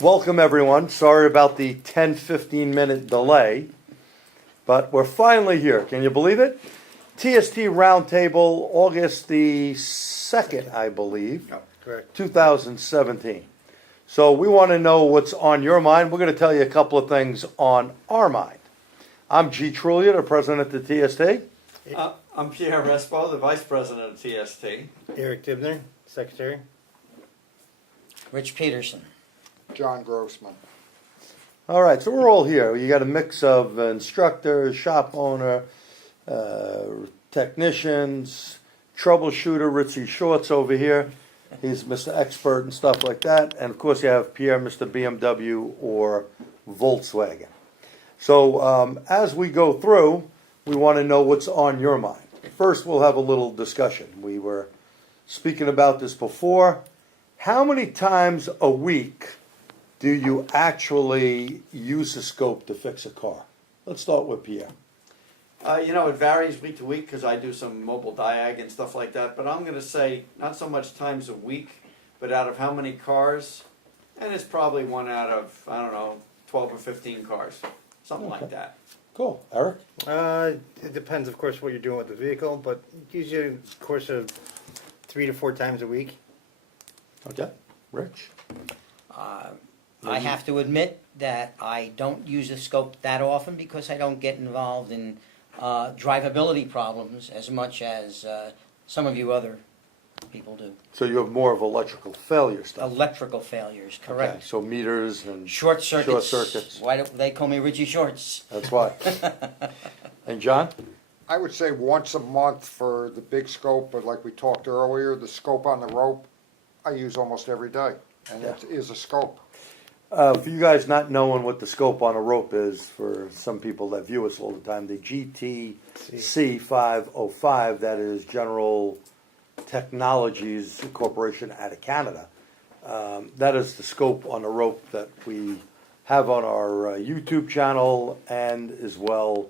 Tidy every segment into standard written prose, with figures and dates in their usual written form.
Welcome, everyone. Sorry about the 10-15 minute delay, but we're finally here. Can you believe it? TST Round Table, August the 2nd, I believe, Correct. 2017. So we want to know what's on your mind. We're going to tell you a couple of things on our mind. I'm G. Trulia, the president of the TST. I'm Pierre Respo, the vice president of TST. Eric Dibner, secretary. Rich Peterson. John Grossman. All right, so we're all here. You got a mix of instructor, shop owner, technicians, troubleshooter, Ritzy Shorts over here. He's Mr. Expert and stuff like that. And of course, you have Pierre, Mr. BMW or Volkswagen. So as we go through, we want to know what's on your mind. First, we'll have a little discussion. We were speaking about this before. How many times a week do you actually use a scope to fix a car? Let's start with Pierre. It varies week to week because I do some mobile diag and stuff like that. But I'm going to say not so much times a week, but out of how many cars, and it's probably one out of, 12 or 15 cars, something like that. Cool. Eric? It depends, of course, what you're doing with the vehicle, but usually in the course of 3 to 4 times a week. Okay. Rich? I have to admit that I don't use the scope that often because I don't get involved in drivability problems as much as some of you other people do. So you have more of electrical failure stuff. Electrical failures, correct. Okay, so meters and Short circuits. Short circuits. Why don't they call me Richie Shorts? That's why. And John? I would say once a month for the big scope, but like we talked earlier, the scope on the rope, I use almost every day, and Yeah. it is a scope. For you guys not knowing what the scope on a rope is, for some people that view us all the time, the GTC 505, that is General Technologies Corporation out of Canada. That is the scope on a rope that we have on our YouTube channel and as well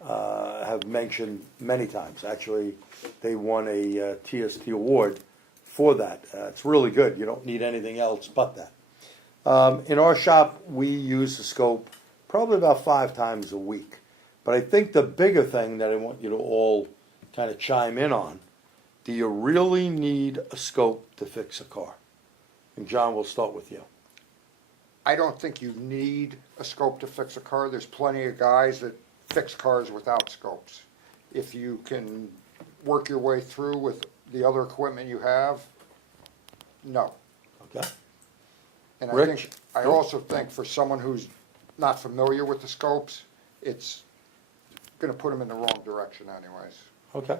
have mentioned many times. Actually, they won a TST award for that. It's really good. You don't need anything else but that. In our shop, we use the scope probably about 5 times a week. But I think the bigger thing that I want you to all kind of chime in on, do you really need a scope to fix a car? And John, we'll start with you. I don't think you need a scope to fix a car. There's plenty of guys that fix cars without scopes. If you can work your way through with the other equipment you have, no. Okay. And Rich? I also think for someone who's not familiar with the scopes, it's going to put them in the wrong direction anyways. Okay.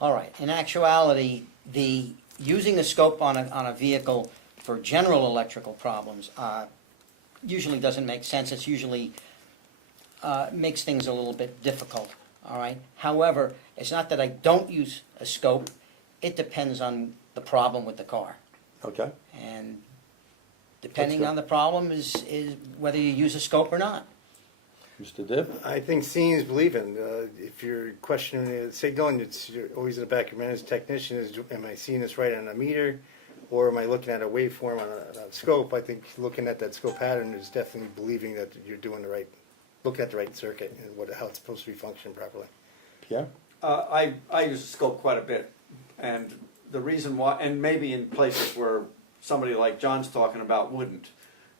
All right. In actuality, the using the scope on a vehicle for general electrical problems usually doesn't make sense. It's usually makes things a little bit difficult. All right. However, it's not that I don't use a scope. It depends on the problem with the car, Okay. and depending good. on the problem is whether you use a scope or not. Mr. Dib? I think seeing is believing. If you're questioning the signal and you're always in the back of your mind as a technician, am I seeing this right on a meter or am I looking at a waveform on a scope? I think looking at that scope pattern is definitely believing that you're doing the right, looking at the right circuit and how it's supposed to be functioning properly. Pierre? I use a scope quite a bit, and the reason why, and maybe in places where somebody like John's talking about wouldn't.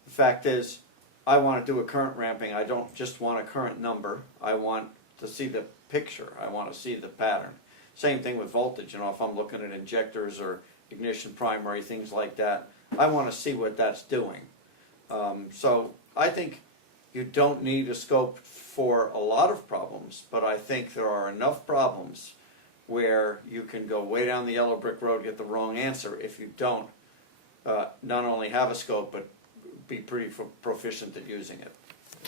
The fact is, I want to do a current ramping. I don't just want a current number. I want to see the picture. I want to see the pattern. Same thing with voltage. If I'm looking at injectors or ignition primary, things like that, I want to see what that's doing. So I think you don't need a scope for a lot of problems, but I think there are enough problems where you can go way down the yellow brick road, get the wrong answer if you don't not only have a scope, but be pretty proficient at using it.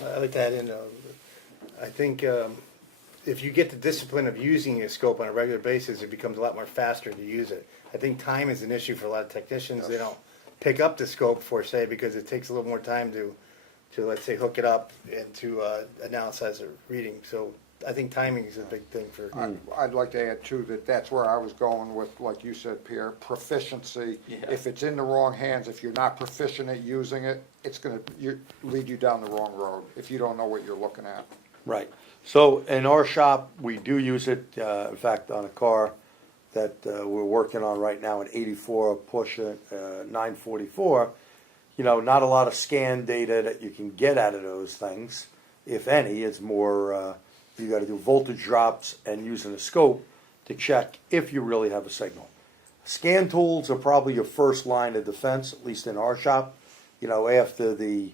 I like to add in, I think if you get the discipline of using a scope on a regular basis, it becomes a lot more faster to use it. I think time is an issue for a lot of technicians. They don't pick up the scope for, say, because it takes a little more time to let's say, hook it up and to analyze a reading. So I think timing is a big thing for. I'd like to add too, that that's where I was going with, like you said, Pierre, proficiency. Yeah. If it's in the wrong hands, if you're not proficient at using it, it's gonna lead you down the wrong road if you don't know what you're looking at. Right. So in our shop, we do use it, in fact, on a car that we're working on right now, an 84 Porsche 944. You know, not a lot of scan data that you can get out of those things, if any. It's more, you got to do voltage drops and using a scope to check if you really have a signal. Scan tools are probably your first line of defense, at least in our shop. You know, after the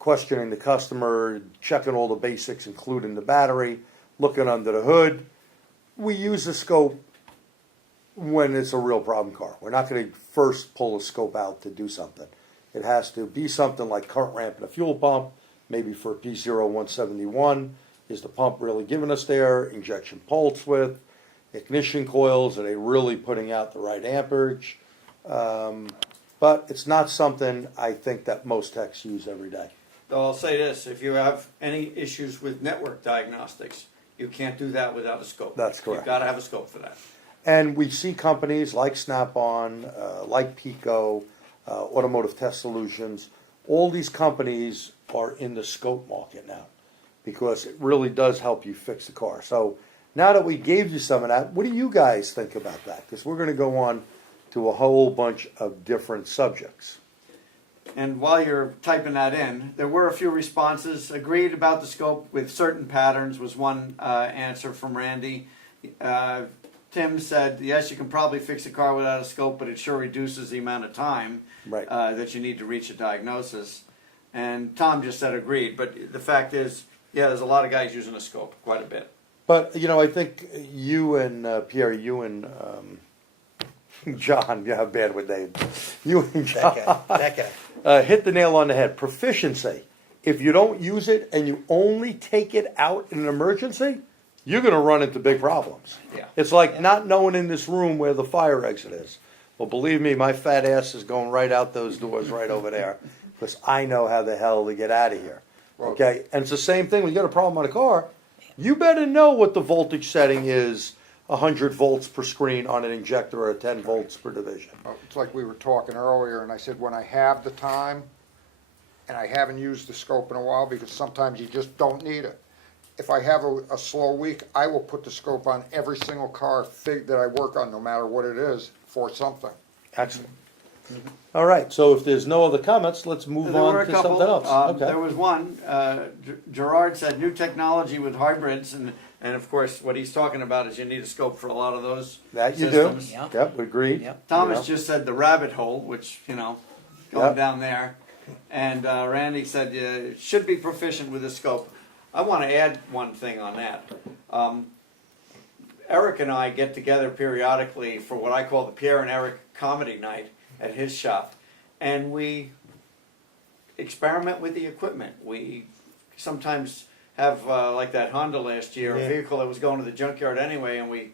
questioning the customer, checking all the basics, including the battery, looking under the hood. We use a scope when it's a real problem car. We're not going to first pull a scope out to do something. It has to be something like current ramp and a fuel pump, maybe for P0171. Is the pump really giving us there? Injection pulse width, ignition coils, are they really putting out the right amperage? But it's not something I think that most techs use every day. So I'll say this, if you have any issues with network diagnostics, you can't do that without a scope. That's correct. You've got to have a scope for that. And we see companies like Snap-on, like Pico, Automotive Test Solutions. All these companies are in the scope market now because it really does help you fix the car. So now that we gave you some of that, what do you guys think about that? Because we're going to go on to a whole bunch of different subjects. And while you're typing that in, there were a few responses. Agreed about the scope with certain patterns was one answer from Randy. Tim said, yes, you can probably fix a car without a scope, but it sure reduces the amount of time Right. that you need to reach a diagnosis. And Tom just said agreed, but the fact is, yeah, there's a lot of guys using a scope, quite a bit. But, you know, I think you and Pierre, you and John, you have bad with names. You and John. That guy. Hit the nail on the head. Proficiency. If you don't use it and you only take it out in an emergency, you're going to run into big problems. Yeah. It's like not knowing in this room where the fire exit is. Well, believe me, my fat ass is going right out those doors right over there because I know how the hell to get out of here. Okay? And it's the same thing when you got a problem on a car. You better know what the voltage setting is, 100 volts per screen on an injector or 10 volts per division. It's like we were talking earlier, and I said, when I have the time, and I haven't used the scope in a while, because sometimes you just don't need it. If I have a slow week, I will put the scope on every single car that I work on, no matter what it is, for something. Excellent. All right, so if there's no other comments, let's move There were on a to couple. something else. Okay. There was one. Gerard said new technology with hybrids, and of course, what he's talking about is you need a scope for a lot of those That you systems. Yeah. do. Yep, agreed. Yep. Thomas Yeah. just said the rabbit hole, which going Yep. down there, and Randy said should be proficient with a scope. I want to add one thing on that. Eric and I get together periodically for what I call the Pierre and Eric comedy night at his shop, and we experiment with the equipment. We sometimes have, like that Honda last year, a Yeah. vehicle that was going to the junkyard anyway, and we,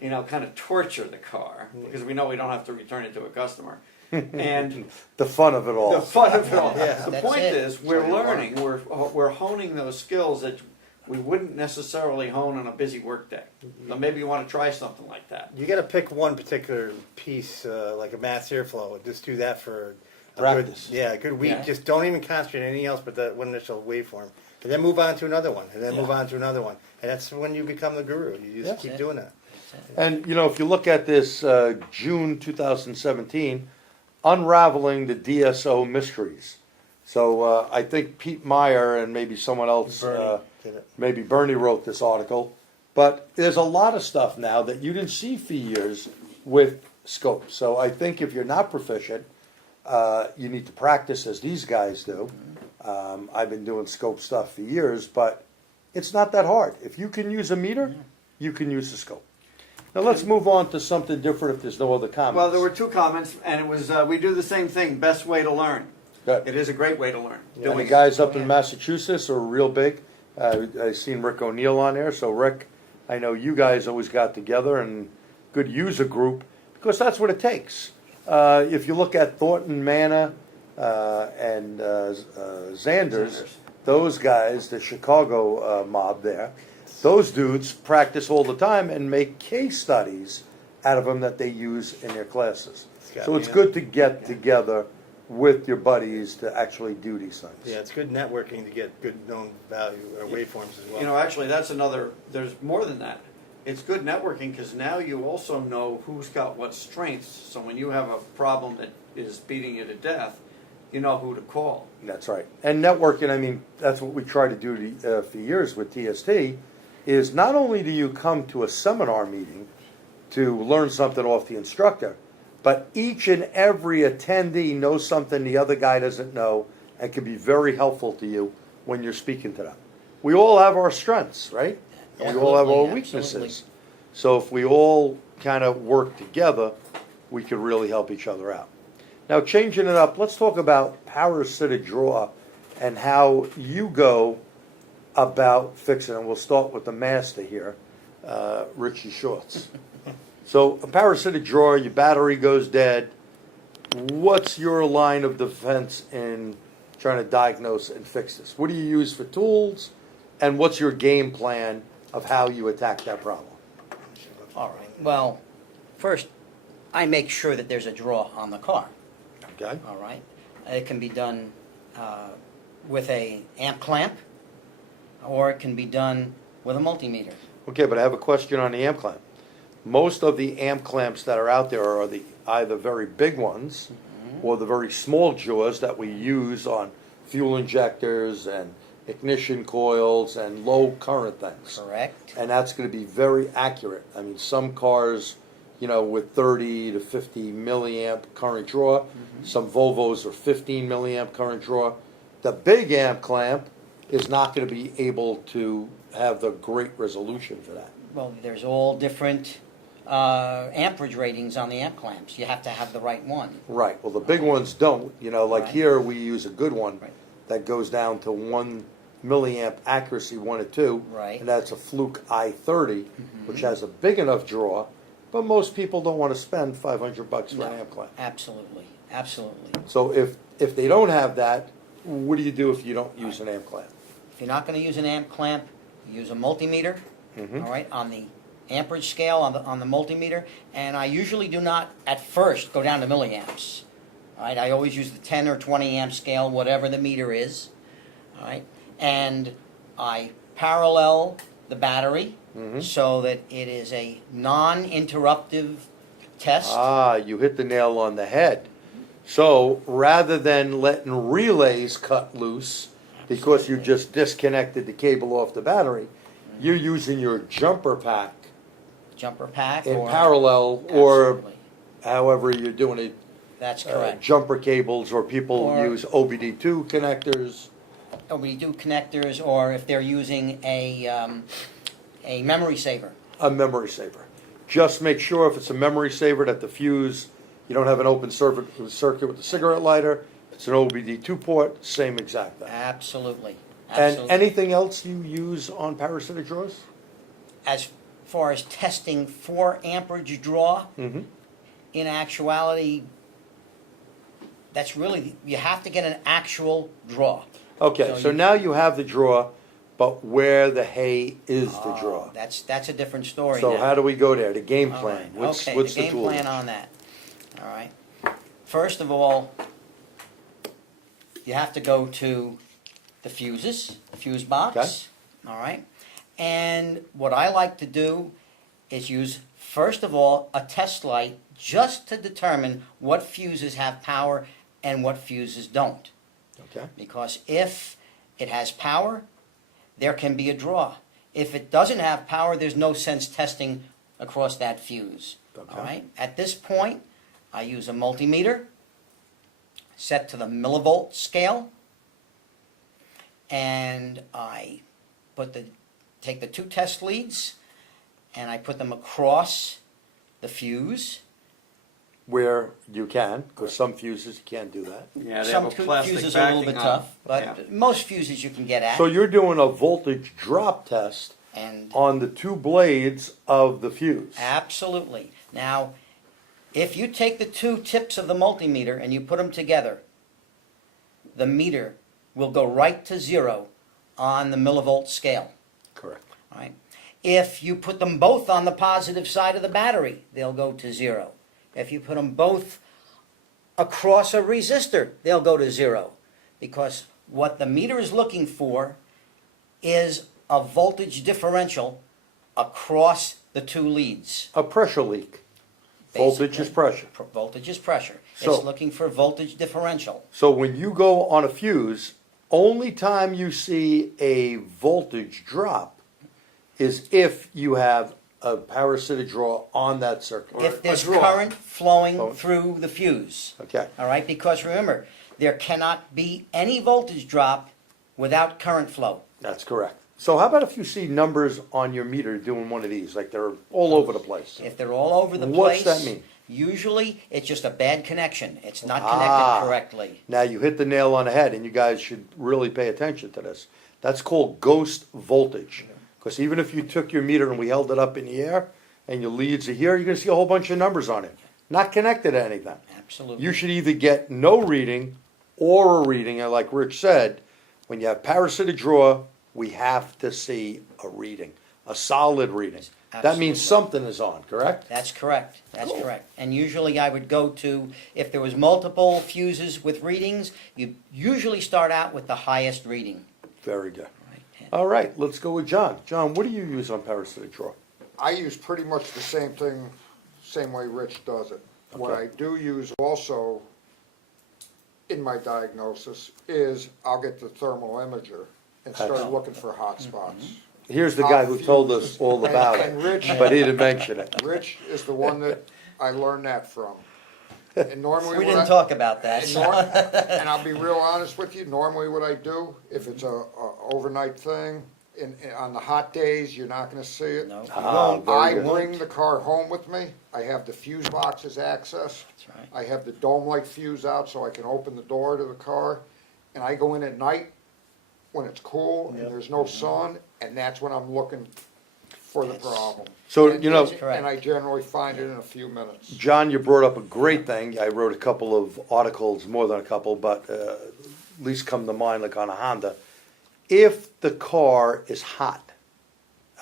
kind of torture the car because we know we don't have to return it to a customer. And The fun of it all. the fun of it all. Yeah. The That's point it. is, we're So you learning, we're honing those skills that we wouldn't necessarily hone on a busy workday. So maybe you want to try something like that. You got to pick one particular piece, like a mass airflow, and just do that for a Practice. a good week. Yeah. Just don't even concentrate on anything else but that one initial waveform, and then move on to another one, and then move on to another one, and that's when you become the guru. You just Yeah. keep doing that. And, if you look at this June 2017, Unraveling the DSO Mysteries. So I think Pete Meyer and maybe someone else, Bernie did it. maybe Bernie wrote this article. But there's a lot of stuff now that you didn't see for years with scope. So I think if you're not proficient, you need to practice as these guys do. I've been doing scope stuff for years, but it's not that hard. If you can use a meter, you can use a scope. Now let's move on to something different if there's no other comments. Well, there were two comments, and it was we do the same thing. Best way to learn. Good. It is a great way to learn. And Doing the it. guys up in Massachusetts are real big. I seen Rick O'Neill on there. So Rick, I know you guys always got together and good user group because that's what it takes. If you look at Thornton Manor and Xanders, those guys, the Chicago mob there, those dudes practice all the time and make case studies out of them that they use in their classes. So it's good to get together with your buddies to actually do these things. Yeah, it's good networking to get good known value or waveforms as well. You know, actually, that's another, there's more than that. It's good networking because now you also know who's got what strengths. So when you have a problem that is beating you to death, you know who to call. That's right. And networking, I mean, that's what we try to do for years with TST, is not only do you come to a seminar meeting to learn something off the instructor, but each and every attendee knows something the other guy doesn't know and can be very helpful to you when you're speaking to them. We all have our strengths, right? And we all have our Absolutely, weaknesses. absolutely. So if we all kind of work together, we could really help each other out. Now, changing it up, let's talk about parasitic draw and how you go about fixing it. We'll start with the master here, Richie Shorts. So a parasitic draw, your battery goes dead. What's your line of defense in trying to diagnose and fix this? What do you use for tools? And what's your game plan of how you attack that problem? All right, well, first, I make sure that there's a draw on the car, Okay? all right? It can be done with a amp clamp, or it can be done with a multimeter. Okay, but I have a question on the amp clamp. Most of the amp clamps that are out there are the either very big ones or the very small jaws that we use on fuel injectors and ignition coils and low current things. Correct. And that's going to be very accurate. I mean, some cars, you know, with 30 to 50 milliamp current draw, some Volvos are 15 milliamp current draw. The big amp clamp is not going to be able to have the great resolution for that. Well, there's all different amperage ratings on the amp clamps. You have to have the right one. Right. Well, the big ones don't. You know, like Right. here we use a good one Right. that goes down to 1 milliamp accuracy, 1 or 2. Right. And that's a Fluke I-30, which has a big enough draw. But most people don't want to spend $500 for an No, amp clamp. absolutely, absolutely. So if they don't have that, what do you do if you don't use an amp clamp? If you're not going to use an amp clamp, use a multimeter, all right, on the amperage scale on the multimeter. And I usually do not at first go down to milliamps. All right, I always use the 10 or 20 amp scale, whatever the meter is. All right, and I parallel the battery so that it is a non-interruptive test. Ah, you hit the nail on the head. So rather than letting relays cut loose because you just disconnected the cable off the battery, you're using your jumper pack Jumper pack in or parallel, or Absolutely. however you're doing it, That's correct. jumper cables, or people Or- use OBD2 connectors. Or we do connectors, or if they're using a memory saver. A memory saver. Just make sure if it's a memory saver that the fuse, you don't have an open circuit with the cigarette lighter. If it's an OBD2 port, same exact thing. Absolutely. And Absolutely. anything else you use on parasitic drawers? As far as testing for amperage draw, Mm-hmm. in actuality, that's really, you have to get an actual draw. Okay, so you- now you have the draw, but where the hay is the draw. That's a different story So now. how do we go there? The game All plan. right. What's Okay, what's the game tool? plan on that. All right. First of all, you have to go to the fuses, the fuse box. Okay. All right. And what I like to do is use, first of all, a test light just to determine what fuses have power and what fuses don't. Okay. Because if it has power, there can be a draw. If it doesn't have power, there's no sense testing across that fuse. Okay. All right. At this point, I use a multimeter set to the millivolt scale, and I take the two test leads and I put them across the fuse. Where you can, because some fuses you can't do that. Yeah, they Some have a plastic fuses are a little backing bit on. tough, but Yeah. most fuses you can get at. So you're doing a voltage drop test And on the two blades of the fuse. absolutely. Now, if you take the two tips of the multimeter and you put them together, the meter will go right to zero on the millivolt scale. Correct. All right. If you put them both on the positive side of the battery, they'll go to 0. If you put them both across a resistor, they'll go to 0. Because what the meter is looking for is a voltage differential across the two leads. A pressure leak. Voltage is Basically, pressure. Voltage is pressure. So- It's looking for voltage differential. So when you go on a fuse, only time you see a voltage drop is if you have a parasitic draw on that circuit. Or If there's a draw. current flowing Oh. through the fuse. Okay, All right, because remember, there cannot be any voltage drop without current flow. that's correct. So how about if you see numbers on your meter doing one of these, like they're all over the place? If they're all over the What's place. that mean? Usually, it's just a bad connection. It's not Ah. connected correctly. Now you hit the nail on the head, and you guys should really pay attention to this. That's called ghost voltage. Because even if you took your meter and we held it up in the air, and your leads are here, you're gonna see a whole bunch of numbers on it. Not connected to anything. Absolutely. You should either get no reading or a reading, and like Rich said, when you have parasitic draw, we have to see a reading, a solid reading. That means Absolutely. something is on, correct? That's correct. That's correct. And usually I would go to, if there was multiple fuses with readings, you usually start out with the highest reading. Very good. Right? All right, let's go with John. John, what do you use on parasitic draw? I use pretty much the same thing, same way Rich does it. What Okay. I do use also in my diagnosis is I'll get the thermal imager and start Excellent. looking for hot spots. Here's the guy who told us all about And it, Rich, but he didn't mention it. Rich is the one that I learned that from. And normally We what didn't talk about that. and I'll be real honest with you, normally what I do, if it's a overnight thing, on the hot days, you're not gonna see it. No, you Ah, won't. very I good. bring the car home with me, I have the fuse boxes accessed, That's right. I have the dome-like fuse out so I can open the door to the car, and I go in at night when it's cool and there's no sun, and that's when I'm looking for the problem. So, And- you know, And I generally find it in a few minutes. John, you brought up a great thing. I wrote a couple of articles, more than a couple, but at least come to mind, like on a Honda. If the car is hot,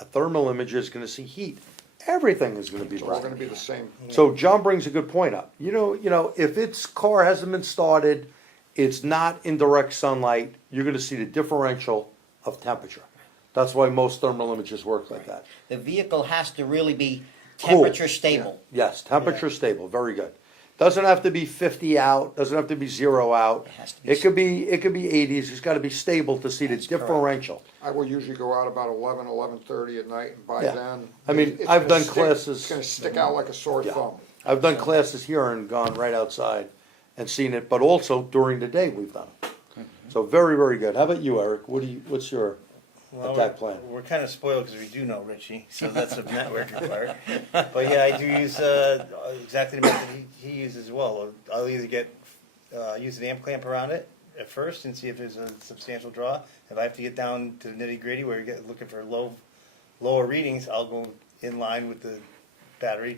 a thermal imager is going to see heat. Everything is going to be It's all bright. gonna be the same. So John brings a good point up. You know, if its car hasn't been started, it's not in direct sunlight, you're going to see the differential of temperature. That's why most thermal images work like that. The vehicle has to really be Cool. temperature stable. Yes, temperature stable, very good. Doesn't have to be 50 out, doesn't have to be 0 out. It has to be It could be 80s, it's gotta be stable to see the That's correct. differential. I will usually go out about 11:30 at night, and by Yeah. then. I mean, it's I've gonna done classes- It's gonna stick out like a sore Yeah. thumb. I've done classes here and gone right outside and seen it, but also during the day we've done it. So very, very good. How about you, Eric? What's your attack plan? We're kind of spoiled because we do know Richie, so that's a network part. But yeah, I do use exactly the method he uses as well. I'll either use an amp clamp around it at first and see if there's a substantial draw. If I have to get down to the nitty gritty where you're looking for lower readings, I'll go in line with the battery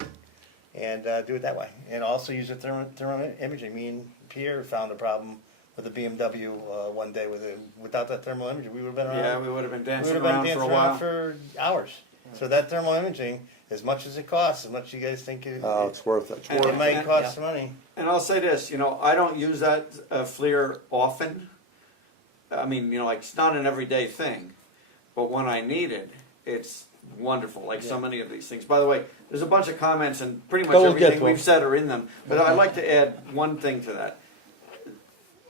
and do it that way. And also use a thermal imaging. Me and Pierre found a problem with a BMW one day without that thermal imaging. We would have been around. Yeah, we would have been We dancing would have around been for dancing a around while. for hours. So that thermal imaging, as much as it costs, as much as you guys think Oh, it's worth it. And- it might and- cost money. And I'll say this, I don't use that FLIR often. I mean, like it's not an everyday thing, but when I need it, it's wonderful. Like so many of these things. By the way, there's a bunch of comments, and pretty much Don't get everything to we've them. said are in them. But I'd like to add one thing to that.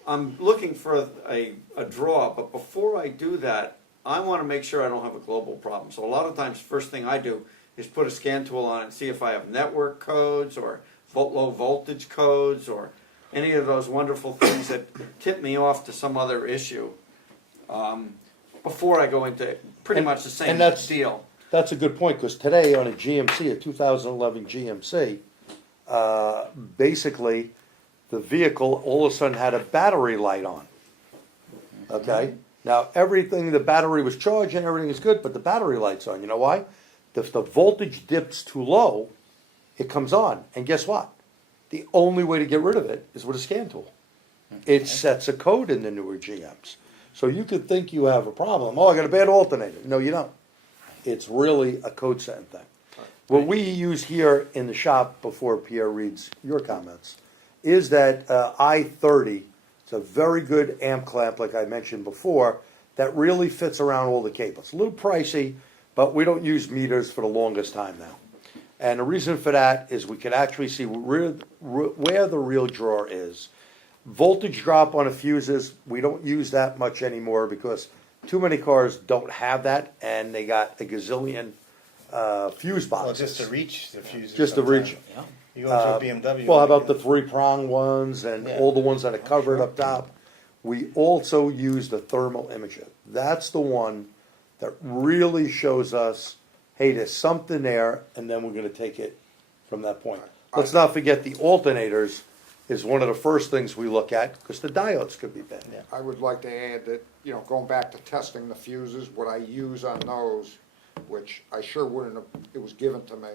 I'm looking for a draw, but before I do that, I want to make sure I don't have a global problem. So a lot of times, first thing I do is put a scan tool on it and see if I have network codes or low voltage codes or any of those wonderful things that tip me off to some other issue before I go into pretty And- much the same and that's- deal. That's a good point, because today on a GMC, a 2011 GMC, basically, the vehicle all of a sudden had a battery light on. Okay? Now, the battery was charged and everything is good, but the battery light's on. You know why? If the voltage dips too low, it comes on. And guess what? The only way to get rid of it is with a scan tool. It sets a code in the newer GMs. So you could think you have a problem. Oh, I got a bad alternator. No, you don't. It's really a code setting thing. What we use here in the shop, before Pierre reads your comments, is that I-30. It's a very good amp clamp, like I mentioned before, that really fits around all the cables. A little pricey, but we don't use meters for the longest time now. And the reason for that is we can actually see where the real draw is. Voltage drop on the fuses, we don't use that much anymore because too many cars don't have that, and they got a gazillion fuse Well, boxes. just to reach the fuses. Just to reach. Yeah. You go to a BMW. Well, how about the three-prong ones and Yeah. all the ones that are covered up top? We also use the thermal imager. That's the one that really shows us, hey, there's something there, and then we're gonna take it from that point. Let's not forget the alternators is one of the first things we look at, because the diodes could be bad. Yeah. I would like to add that, you know, going back to testing the fuses, what I use on those, which I sure wouldn't have, it was given to me,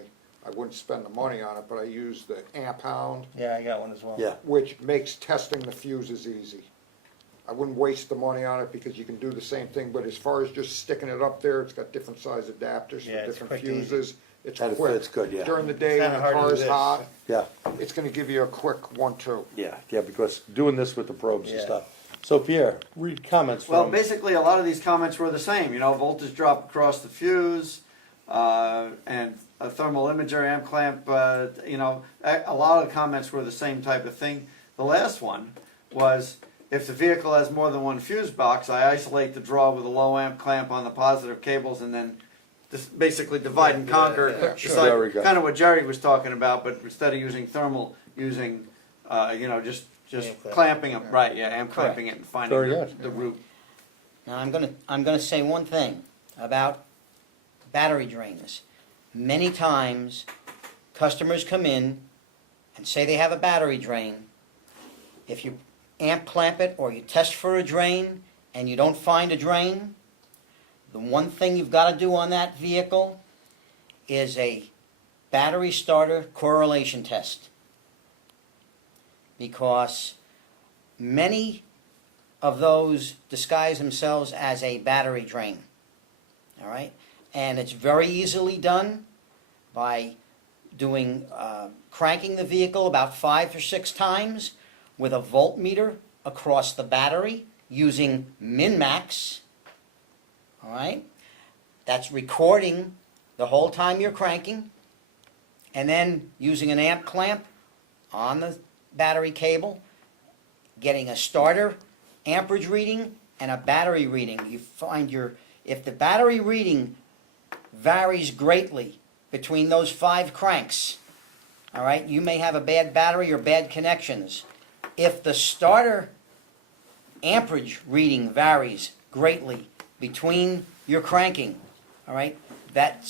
I wouldn't spend the money on it, but I use the amp hound, Yeah, I got one as well. Yeah, which makes testing the fuses easy. I wouldn't waste the money on it because you can do the same thing, but as far as just sticking it up there, it's got different size adapters Yeah, for it's different quick and easy. fuses. It's And quick. it's good, yeah. During the day It's when kinda the hard to do car's this. hot, yeah, it's gonna give you a quick 1-2. yeah, because doing this with the probes and Yeah. stuff. So Pierre, read comments Well, from, basically, a lot of these comments were the same, you know, voltage drop across the fuse, and a thermal imager amp clamp, you know, a lot of the comments were the same type of thing. The last one was, if the vehicle has more than one fuse box, I isolate the draw with a low amp clamp on the positive cables and then just basically divide and conquer. yeah, It's sure. There we go. kind of what Jerry was talking about, but instead of using thermal, using, you know, just Amp clamp. clamping them, right, yeah, amp Correct. clamping it and finding Very the, good. the root. Now, I'm gonna say one thing about battery drains. Many times, customers come in and say they have a battery drain. If you amp clamp it or you test for a drain and you don't find a drain, the one thing you've gotta do on that vehicle is a battery starter correlation test. Because many of those disguise themselves as a battery drain. All right? And it's very easily done by doing, cranking the vehicle about 5 or 6 times with a voltmeter across the battery using min-max. All right? That's recording the whole time you're cranking. And then using an amp clamp on the battery cable, getting a starter amperage reading and a battery reading. You find if the battery reading varies greatly between those 5 cranks, all right, you may have a bad battery or bad connections. If the starter amperage reading varies greatly between your cranking, all right, that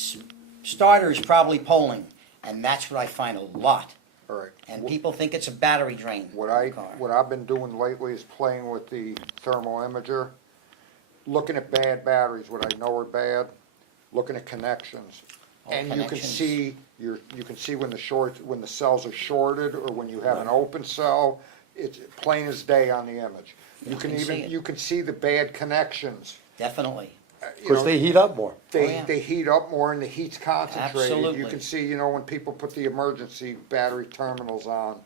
starter is probably polling, and that's what I find a lot. All right. And people think it's a battery drain. What car. I've been doing lately is playing with the thermal imager, looking at bad batteries, what I know are bad, looking at connections. Oh, And you can connections. see when the cells are shorted or when you have an open cell, it's plain as day on the image. You can see it. You can see the bad connections. Definitely. You because know, they heat up more. Oh, yeah. They heat up more and the heat's concentrated. You Absolutely. can see, when people put the emergency battery terminals on,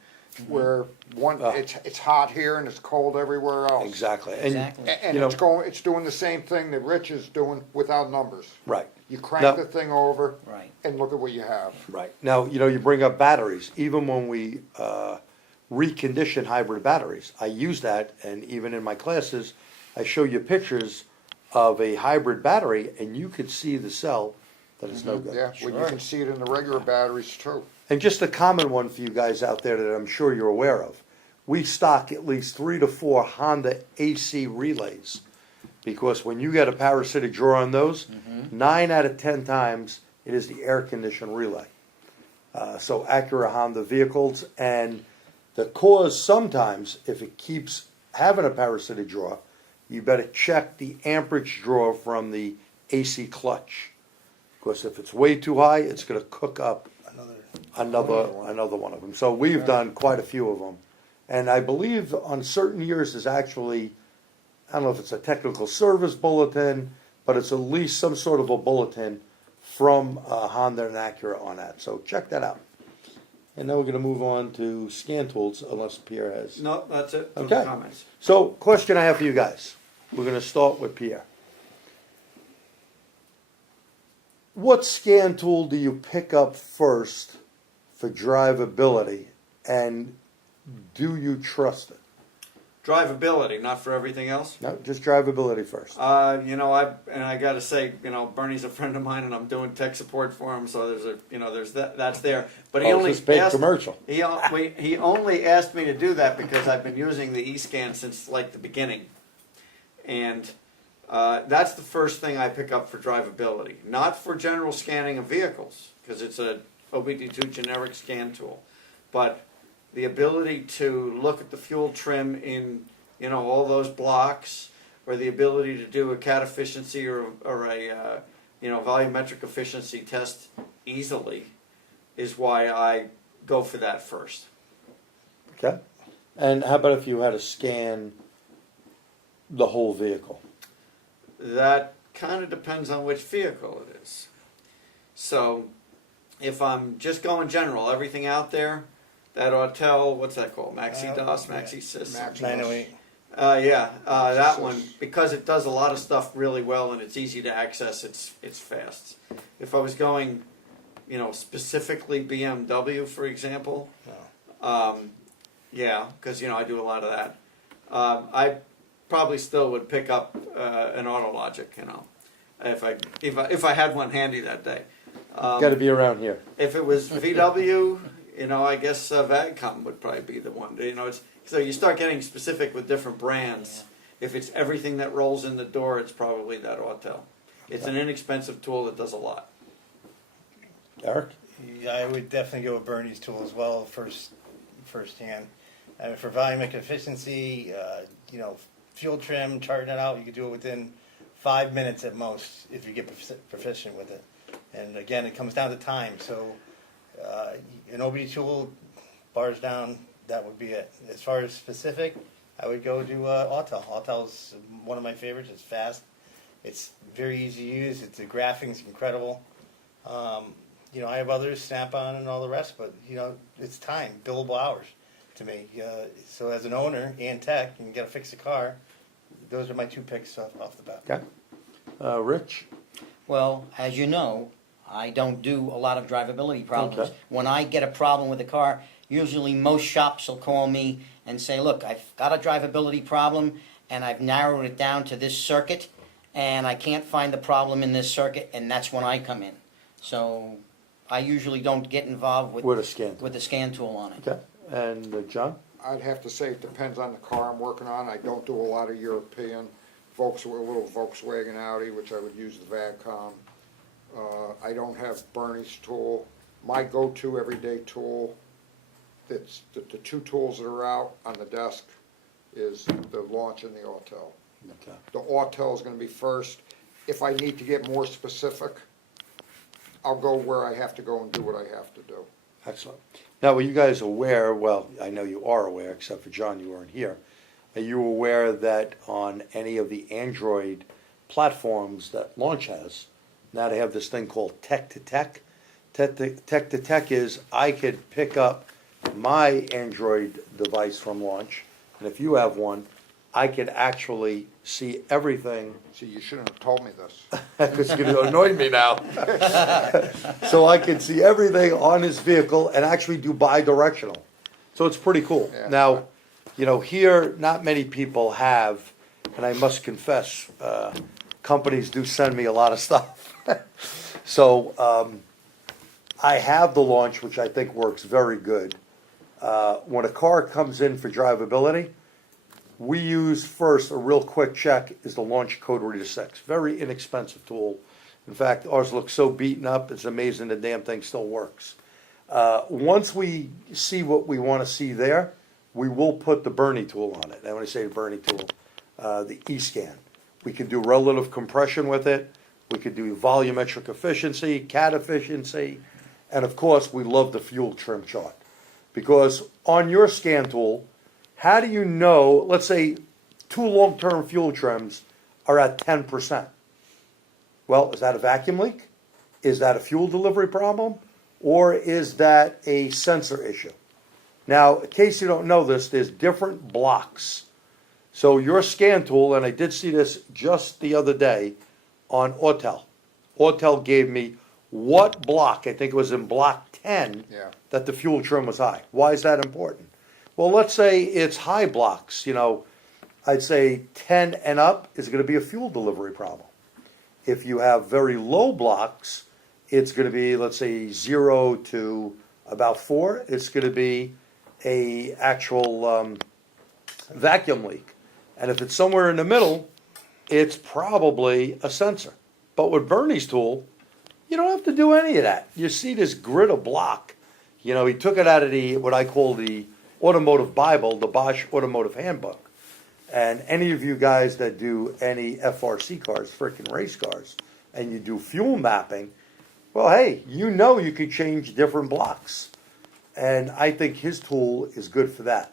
Mm-hmm. where it's hot here and it's cold everywhere else. Exactly. And, Exactly. And You it's know- it's doing the same thing that Rich is doing without numbers. right. You crank Now- the thing over Right. and look at what you have. Right. Now, you bring up batteries. Even when we recondition hybrid batteries, I use that, and even in my classes, I show you pictures of a hybrid battery, and you could see the cell that is no good. Yeah, well, you Sure. can see it in the regular batteries too. And just a common one for you guys out there that I'm sure you're aware of. We stock at least 3 to 4 Honda AC relays, because when you get a parasitic draw on those, 9 out of 10 times it is the air conditioned relay. So Acura Honda vehicles, and the cause sometimes, if it keeps having a parasitic draw, you better check the amperage draw from the AC clutch, because if it's way too high, it's going to cook up another one of them. So we've done quite a few of them, and I believe on certain years there's actually, I don't know if it's a technical service bulletin, but it's at least some sort of a bulletin from Honda and Acura on that. So check that out. And now we're going to move on to scan tools, unless Pierre has. No, that's it. Those Okay. are comments. So, question I have for you guys. We're going to start with Pierre. What scan tool do you pick up first for drivability, and do you trust it? Drivability, not for everything else. No, just drivability first. I got to say, Bernie's a friend of mine, and I'm doing tech support for him. So there's that's there. But he Oh, only it's this paid asked, commercial. he only asked me to do that because I've been using the eScan since like the beginning, and that's the first thing I pick up for drivability, not for general scanning of vehicles because it's a OBD2 generic scan tool, but the ability to look at the fuel trim in all those blocks, or the ability to do a cat efficiency or a volumetric efficiency test easily, is why I go for that first. Okay. And how about if you had to scan the whole vehicle? That kind of depends on which vehicle it is. So if I'm just going general, everything out there, that Autel, what's that called? Maxi DOS, Maxi Sys? Maxi. 908. That one, because it does a lot of stuff really well and it's easy to access, it's fast. If I was going, specifically BMW, for example, No. because I do a lot of that. I probably still would pick up an AutoLogic, if I had one handy that day. Got to be around here. If it was VW, I guess Vagcom would probably be the one. So you start getting specific with different brands. If it's everything that rolls in the door, it's probably that Autel. It's an inexpensive tool that does a lot. Eric? Yeah, I would definitely go with Bernie's tool as well, firsthand. For volumetric efficiency, fuel trim, charting it out, you could do it within 5 minutes at most if you get proficient with it. And again, it comes down to time. So an OBD tool, bars down, that would be it. As far as specific, I would go to Autel. Autel's one of my favorites. It's fast. It's very easy to use. The graphing's incredible. I have others, Snap-on and all the rest, but it's time, billable hours to me. So as an owner and tech, and you got to fix a car, those are my two picks off the bat. Okay. Rich? Well, as you know, I don't do a lot of drivability problems. Okay. When I get a problem with a car, usually most shops will call me and say, look, I've got a drivability problem and I've narrowed it down to this circuit and I can't find the problem in this circuit, and that's when I come in. So I usually don't get involved With a scan. with the scan tool on it. Okay. And John? I'd have to say it depends on the car I'm working on. I don't do a lot of European, a little Volkswagen Audi, which I would use the Vagcom. I don't have Bernie's tool. My go-to everyday tool, that's the two tools that are out on the desk, is the Launch and the Autel. Okay. The Autel is going to be first. If I need to get more specific, I'll go where I have to go and do what I have to do. Excellent. Now, were you guys aware, well, I know you are aware, except for John, you weren't here. Are you aware that on any of the Android platforms that Launch has, now they have this thing called Tech to Tech? Tech to Tech is I could pick up my Android device from Launch, and if you have one, I could actually see everything. See, you shouldn't have told me this. Because it's going to annoy me now. So I can see everything on his vehicle and actually do bi-directional. So it's pretty cool. Yeah. Now, here, not many people have, and I must confess, companies do send me a lot of stuff. So I have the Launch, which I think works very good. When a car comes in for drivability, we use first a real quick check is the Launch Code Reader 6. Very inexpensive tool. In fact, ours looks so beaten up, it's amazing the damn thing still works. Once we see what we want to see there, we will put the Bernie tool on it. And when I say the Bernie tool, the eScan. We can do relative compression with it. We could do volumetric efficiency, cat efficiency, and of course, we love the fuel trim chart. Because on your scan tool, how do you know, let's say, 2 long-term fuel trims are at 10%? Well, is that a vacuum leak? is that a fuel delivery problem or is that a sensor issue? Now, in case you don't know this, there's different blocks. So your scan tool, and I did see this just the other day on Autel. Autel gave me what block, I think it was in block 10, Yeah. that the fuel trim was high. Why is that important? Well, let's say it's high blocks, I'd say 10 and up is going to be a fuel delivery problem. If you have very low blocks, it's going to be, let's say, 0 to about 4. It's going to be a actual vacuum leak. And if it's somewhere in the middle, it's probably a sensor. But with Bernie's tool, you don't have to do any of that. You see this grid of block. He took it out of what I call the Automotive Bible, the Bosch Automotive Handbook. And any of you guys that do any FRC cars, freaking race cars, and you do fuel mapping, well, hey, you could change different blocks. And I think his tool is good for that.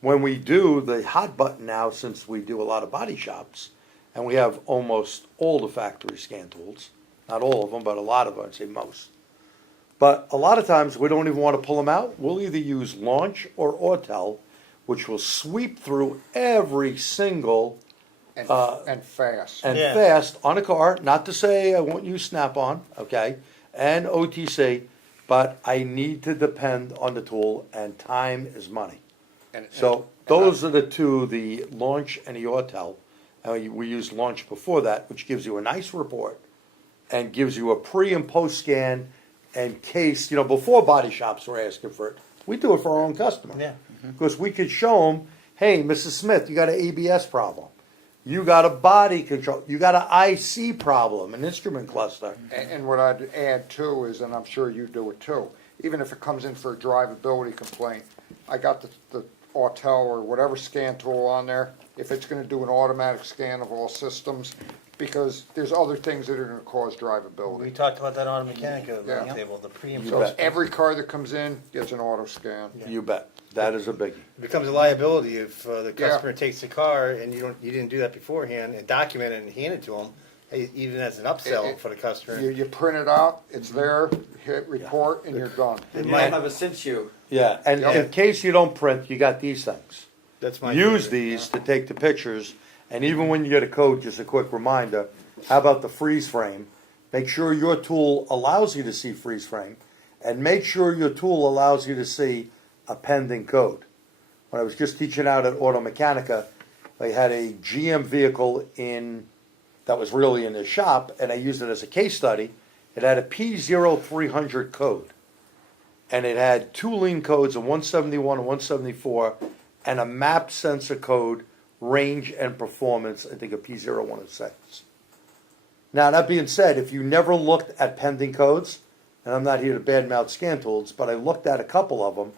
When we do the hot button now, since we do a lot of body shops, and we have almost all the factory scan tools, not all of them, but a lot of them, I'd say most. But a lot of times we don't even want to pull them out. We'll either use Launch or Autel, which will sweep through every single And fast. and Yeah. fast on a car. Not to say I won't use Snap-on, okay, and OTC, but I need to depend on the tool, and time is money. So those are the two, the Launch and the Autel. We used Launch before that, which gives you a nice report and gives you a pre and post scan in case, before body shops were asking for it. We do it for our own customer. Yeah. Because we could show them, hey, Mrs. Smith, you got an ABS problem. You got a body control. You got an IC problem, an instrument cluster. And what I'd add too is, and I'm sure you do it too, even if it comes in for a drivability complaint, I got the Autel or whatever scan tool on there, if it's gonna do an automatic scan of all systems, because there's other things that are gonna cause We drivability. talked about that on Mechanica Yeah. round table, the pre and You So post. bet. every car that comes in gets an auto scan. You bet. That is a biggie. It becomes a liability if the Yeah. customer takes the car and you didn't do that beforehand and document it and hand it to them, even as an upsell It- for the customer. You print it out, it's there, hit report, and you're done. It It might might- have a since you. Yeah, and Yeah. in case you don't print, you got these things. That's my Use favorite, these yeah. to take the pictures, and even when you get a code, just a quick reminder, how about the freeze frame? Make sure your tool allows you to see freeze frame, and make sure your tool allows you to see a pending code. When I was just teaching out at Auto Mechanica, I had a GM vehicle that was really in the shop, and I used it as a case study. It had a P0300 code, and it had two lean codes, a 171 and 174, and a map sensor code, range and performance, I think a P0106. Now, that being said, if you never looked at pending codes, and I'm not here to badmouth scan tools, but I looked at a couple of them,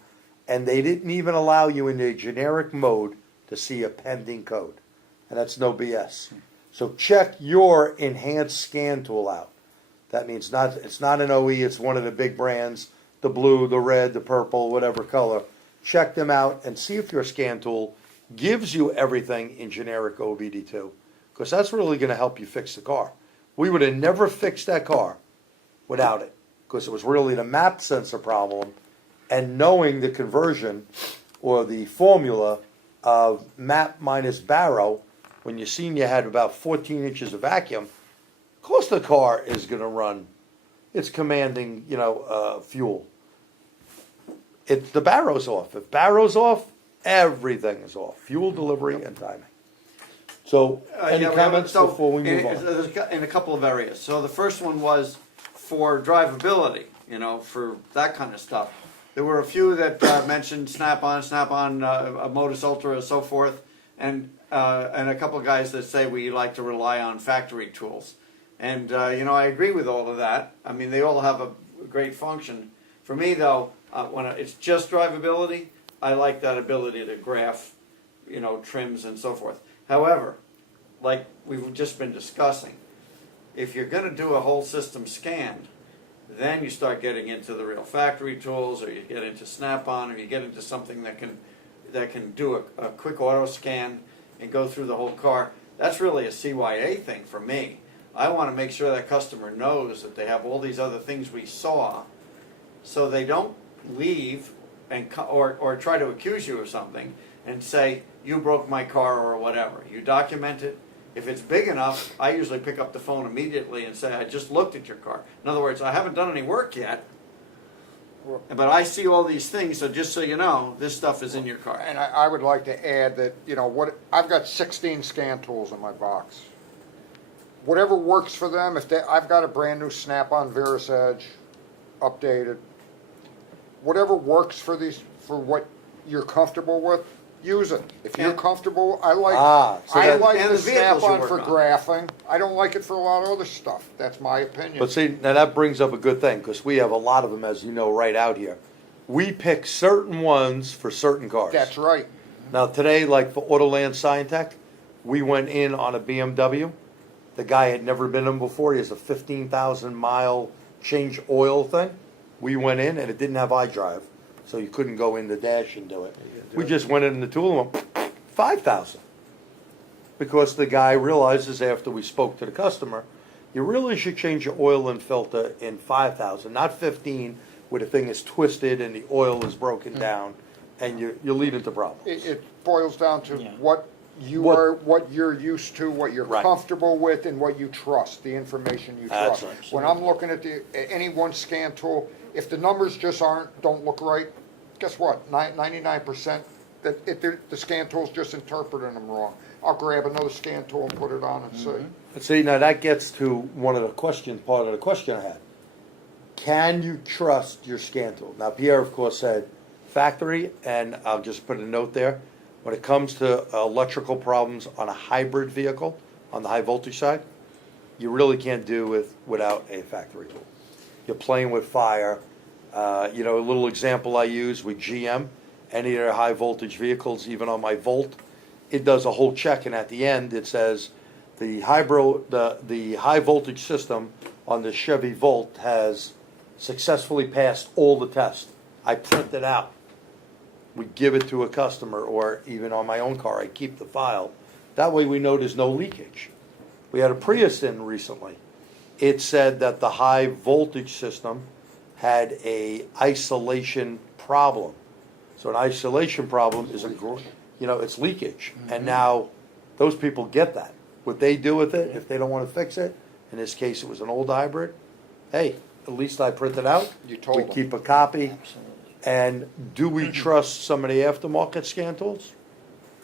and they didn't even allow you in the generic mode to see a pending code. And that's no BS. So check your enhanced scan tool out. That means it's not an OE, it's one of the big brands, the blue, the red, the purple, whatever color. Check them out and see if your scan tool gives you everything in generic OBD2, because that's really going to help you fix the car. We would have never fixed that car without it, because it was really the map sensor problem, and knowing the conversion or the formula of map minus baro, when you seen you had about 14 inches of vacuum, of course the car is going to run. It's commanding, fuel. The barrow's off. If barrow's off, everything is off. Fuel delivery and timing. So, any Yeah, comments so before we move on? In a couple of areas. So the first one was for drivability, for that kind of stuff. There were a few that mentioned Snap-on, a Modus Ultra, and so forth, and a couple of guys that say we like to rely on factory tools. And I agree with all of that. I mean, they all have a great function. For me, though, when it's just drivability, I like that ability to graph, trims and so forth. However, like we've just been discussing, if you're going to do a whole system scan, then you start getting into the real factory tools, or you get into Snap-on, or you get into something that can do a quick auto scan and go through the whole car. That's really a CYA thing for me. I want to make sure that customer knows that they have all these other things we saw, so they don't leave and or try to accuse you of something and say, you broke my car or whatever. You document it. If it's big enough, I usually pick up the phone immediately and say, I just looked at your car. In other words, I haven't done any work yet, but I see all these things, so just so you know, this stuff is in your car. And I would like to add that, I've got 16 scan tools in my box. Whatever works for them, I've got a brand new Snap-on Verus Edge, updated. Whatever works for what you're comfortable with, use it. If you're comfortable, I like and the the vehicles you Snap-on work for on. graphing. I don't like it for a lot of other stuff. That's my opinion. But see, now that brings up a good thing, because we have a lot of them, as you know, right out here. We pick certain ones for certain cars. That's right. Now today, like for Autoland Scientech, we went in on a BMW. The guy had never been in before. He has a 15,000 mile change oil thing. We went in and it didn't have iDrive, so you couldn't go in the dash and do it. We just went in the tool and went 5,000. Because the guy realizes after we spoke to the customer, you really should change your oil and filter in 5,000, not 15, where the thing is twisted and the oil is broken down, and you lead into problems. It boils down to Yeah. what you're used to, what you're Right. comfortable with, and what you trust, the information you That's trust. right. When I'm looking at any one scan tool, if the numbers just don't look right, guess what? 99% the scan tool's just interpreting them wrong. I'll grab another scan tool and put it on and see. But see, now that gets to part of the question I had. Can you trust your scan tool? Now, Pierre, of course, said factory, and I'll just put a note there. When it comes to electrical problems on a hybrid vehicle, on the high voltage side, you really can't do without a factory tool. You're playing with fire. A little example I use with GM, any of their high voltage vehicles, even on my Volt, it does a whole check, and at the end it says the high voltage system on the Chevy Volt has successfully passed all the tests. I print it out. We give it to a customer, or even on my own car, I keep the file. That way we know there's no leakage. We had a Prius in recently. It said that the high voltage system had a isolation problem. So an isolation problem is it's leakage. And now those people get that. What they do with it, if they don't want to fix it, in this case it was an old hybrid, hey, at least I print it out. You told We them. keep a copy. Absolutely. And do we trust some of the aftermarket scan tools?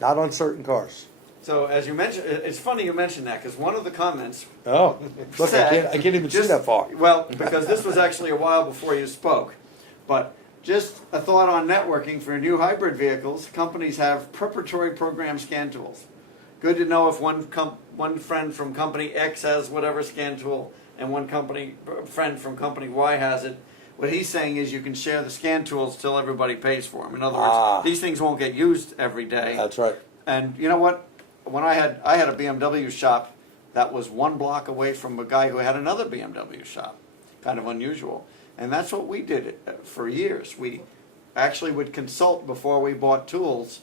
Not on certain cars. So as you mentioned, it's funny you mentioned that, because one of the comments Oh, look, said, I can't even see just- that far. Well, because this was actually a while before you spoke. But just a thought on networking for new hybrid vehicles, companies have preparatory program scan tools. Good to know if one friend from company X has whatever scan tool and one friend from company Y has it. What he's saying is you can share the scan tools till everybody pays for them. In other words, these things won't get used every day. That's right. And you know what? When I had a BMW shop that was one block away from a guy who had another BMW shop. Kind of unusual. And that's what we did for years. We actually would consult before we bought tools,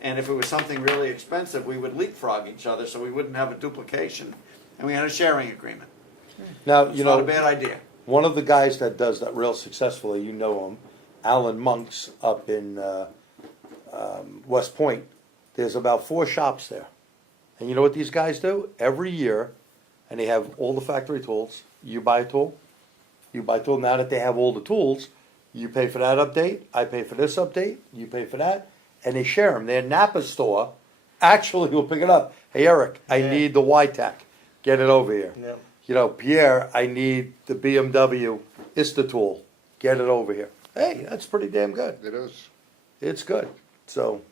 and if it was something really expensive, we would leapfrog each other so we wouldn't have a duplication. And we had a sharing agreement. Now, It's not a bad idea. one of the guys that does that real successfully, you know him, Alan Monks up in West Point. There's about 4 shops there. And you know what these guys do? Every year, and they have all the factory tools. You buy a tool. Now that they have all the tools, you pay for that update. I pay for this update. You pay for that. And they share them. Their Napa store actually will pick it up. Hey, Eric, I Yeah. need the Y-Tac. Get it over here. Yep. Pierre, I need the BMW ISTA tool. Get it over here. Hey, that's pretty damn good. It is. It's good. So,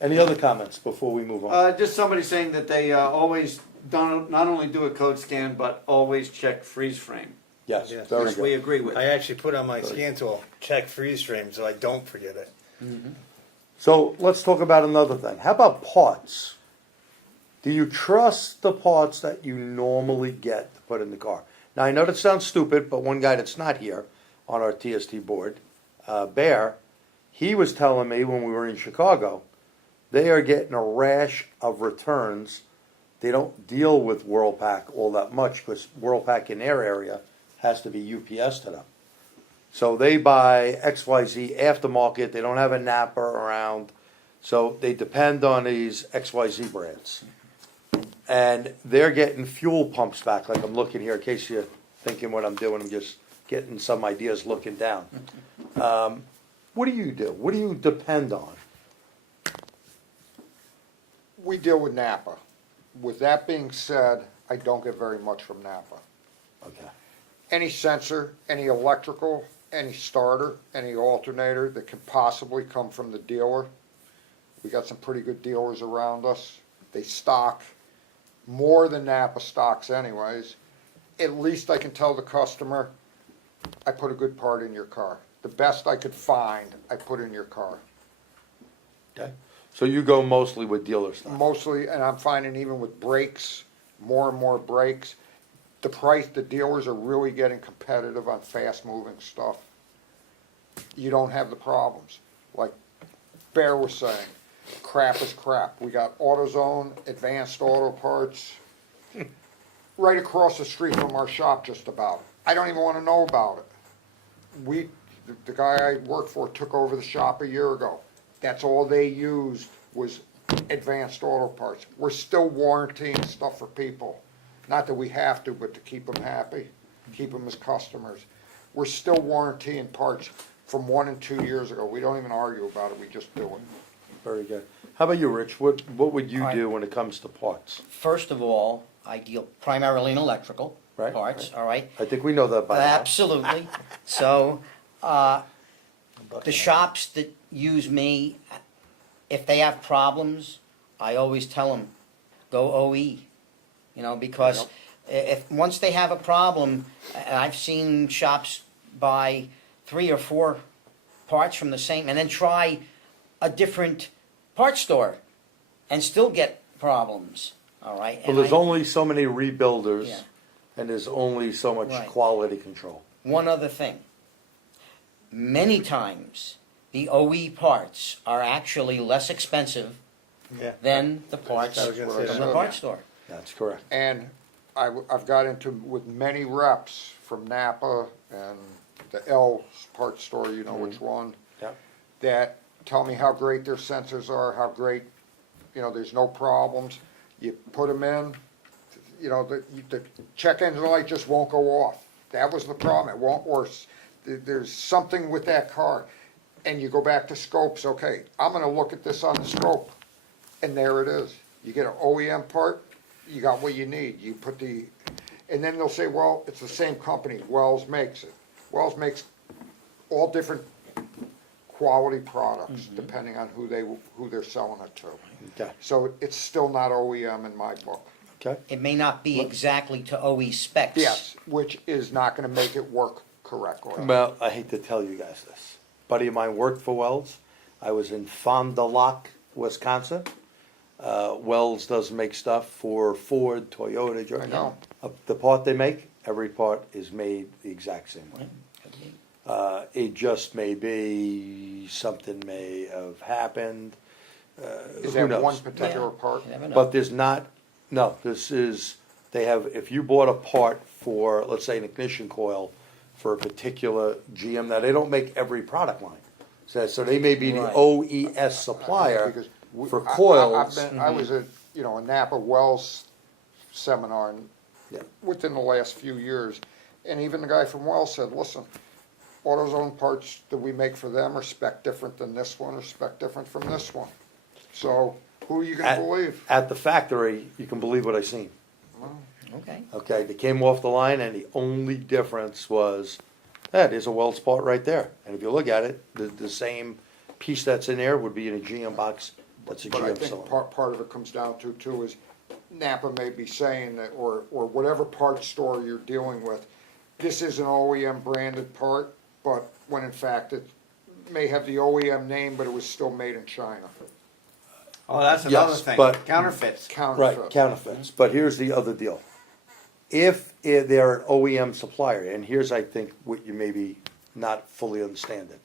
any other comments before we move on? Just somebody saying that they always not only do a code scan, but always check freeze frame. Yes, Yes. very Which we good. agree with. I actually put on my scan tool, check freeze frame, so I don't forget it. So, let's talk about another thing. How about parts? Do you trust the parts that you normally get to put in the car? Now, I know that sounds stupid, but one guy that's not here on our TST board, Bear, he was telling me when we were in Chicago, they are getting a rash of returns they don't deal with Whirlpack all that much because Whirlpack in their area has to be UPS to them. So they buy XYZ aftermarket, they don't have a Napa around, so they depend on these XYZ brands. And they're getting fuel pumps back, like I'm looking here, in case you're thinking what I'm doing, I'm just getting some ideas looking down. What do you do? What do you depend on? We deal with Napa. With that being said, I don't get very much from Napa. Okay. Any sensor, any electrical, any starter, any alternator that can possibly come from the dealer. We got some pretty good dealers around us. They stock more than Napa stocks anyways. At least I can tell the customer, I put a good part in your car. The best I could find, I put in your car. Okay. So you go mostly with dealer stuff? Mostly, and I'm finding even with brakes, more and more brakes, the price, the dealers are really getting competitive on fast-moving stuff. You don't have the problems. Like Bear was saying, crap is crap. We got AutoZone, Advanced Auto Parts, right across the street from our shop just about. I don't even want to know about it. The guy I worked for took over the shop a year ago. That's all they used was Advanced Auto Parts. We're still warranting stuff for people. Not that we have to, but to keep them happy, keep them as customers. We're still warranting parts from 1 and 2 years ago. We don't even argue about it, we just do it. Very good. How about you, Rich? What would you All right. do when it comes to parts? First of all, I deal primarily in electrical Right, parts, all right? I think we know that by now. Absolutely. So, the shops that use me, if they have problems, I always tell them, go OE. You know, because if, once they have a problem, and I've seen shops buy 3 or 4 parts from the same, and then try a different part store and still get problems, all right? Well, And there's I- only so many rebuilders, Yeah. and there's only so much Right. quality control. One other thing. Many times, the OE parts are actually less expensive Yeah. than the parts I was gonna say from that. the parts store. That's correct. And I've got into, with many reps from Napa and the L Parts Store, you know which one, Yeah. that tell me how great their sensors are, how great, you know, there's no problems. You put them in, you know, the check engine light just won't go off. That was the problem, it won't, or there's something with that car. And you go back to scopes, okay, I'm gonna look at this on the scope, and there it is. You get an OEM part, you got what you need, you put the, and then they'll say, well, it's the same company, Wells makes it. Wells makes all different quality products, depending on who they're selling it to. Okay. So it's still not OEM in my book. Okay. It may not be exactly to OE specs. Yes, which is not gonna make it work correctly. Well, I hate to tell you guys this. Buddy of mine worked for Wells. I was in Fond du Lac, Wisconsin. Wells does make stuff for Ford, Toyota, I know. The part they make, every part is made the exact same way. It just may be, something may have happened. Is Who that knows? one particular part? You never know. But there's not, no, this is, they have, if you bought a part for, let's say, an ignition coil for a particular GM, now they don't make every product line. So they may be the Right. OES supplier Because for I've coils. been, I was at, you know, a Napa Wells seminar Yeah. within the last few years, and even the guy from Wells said, listen, AutoZone parts that we make for them are spec different than this one, or spec different from this one. So, who are you gonna believe? At the factory, you can believe what I seen. Okay. Okay, they came off the line and the only difference was, there's a Wells part right there. And if you look at it, the same piece that's in there would be in a GM box, that's a But I GM think cylinder. part of it comes down to too is Napa may be saying that, or whatever parts store you're dealing with, this is an OEM branded part, but when in fact it may have the OEM name, but it was still made in China. Oh, that's another Yes, thing, but- counterfeits. Counterfeit. Right, counterfeits. But here's the other deal. If they're an OEM supplier, and here's, I think, what you maybe not fully understanding.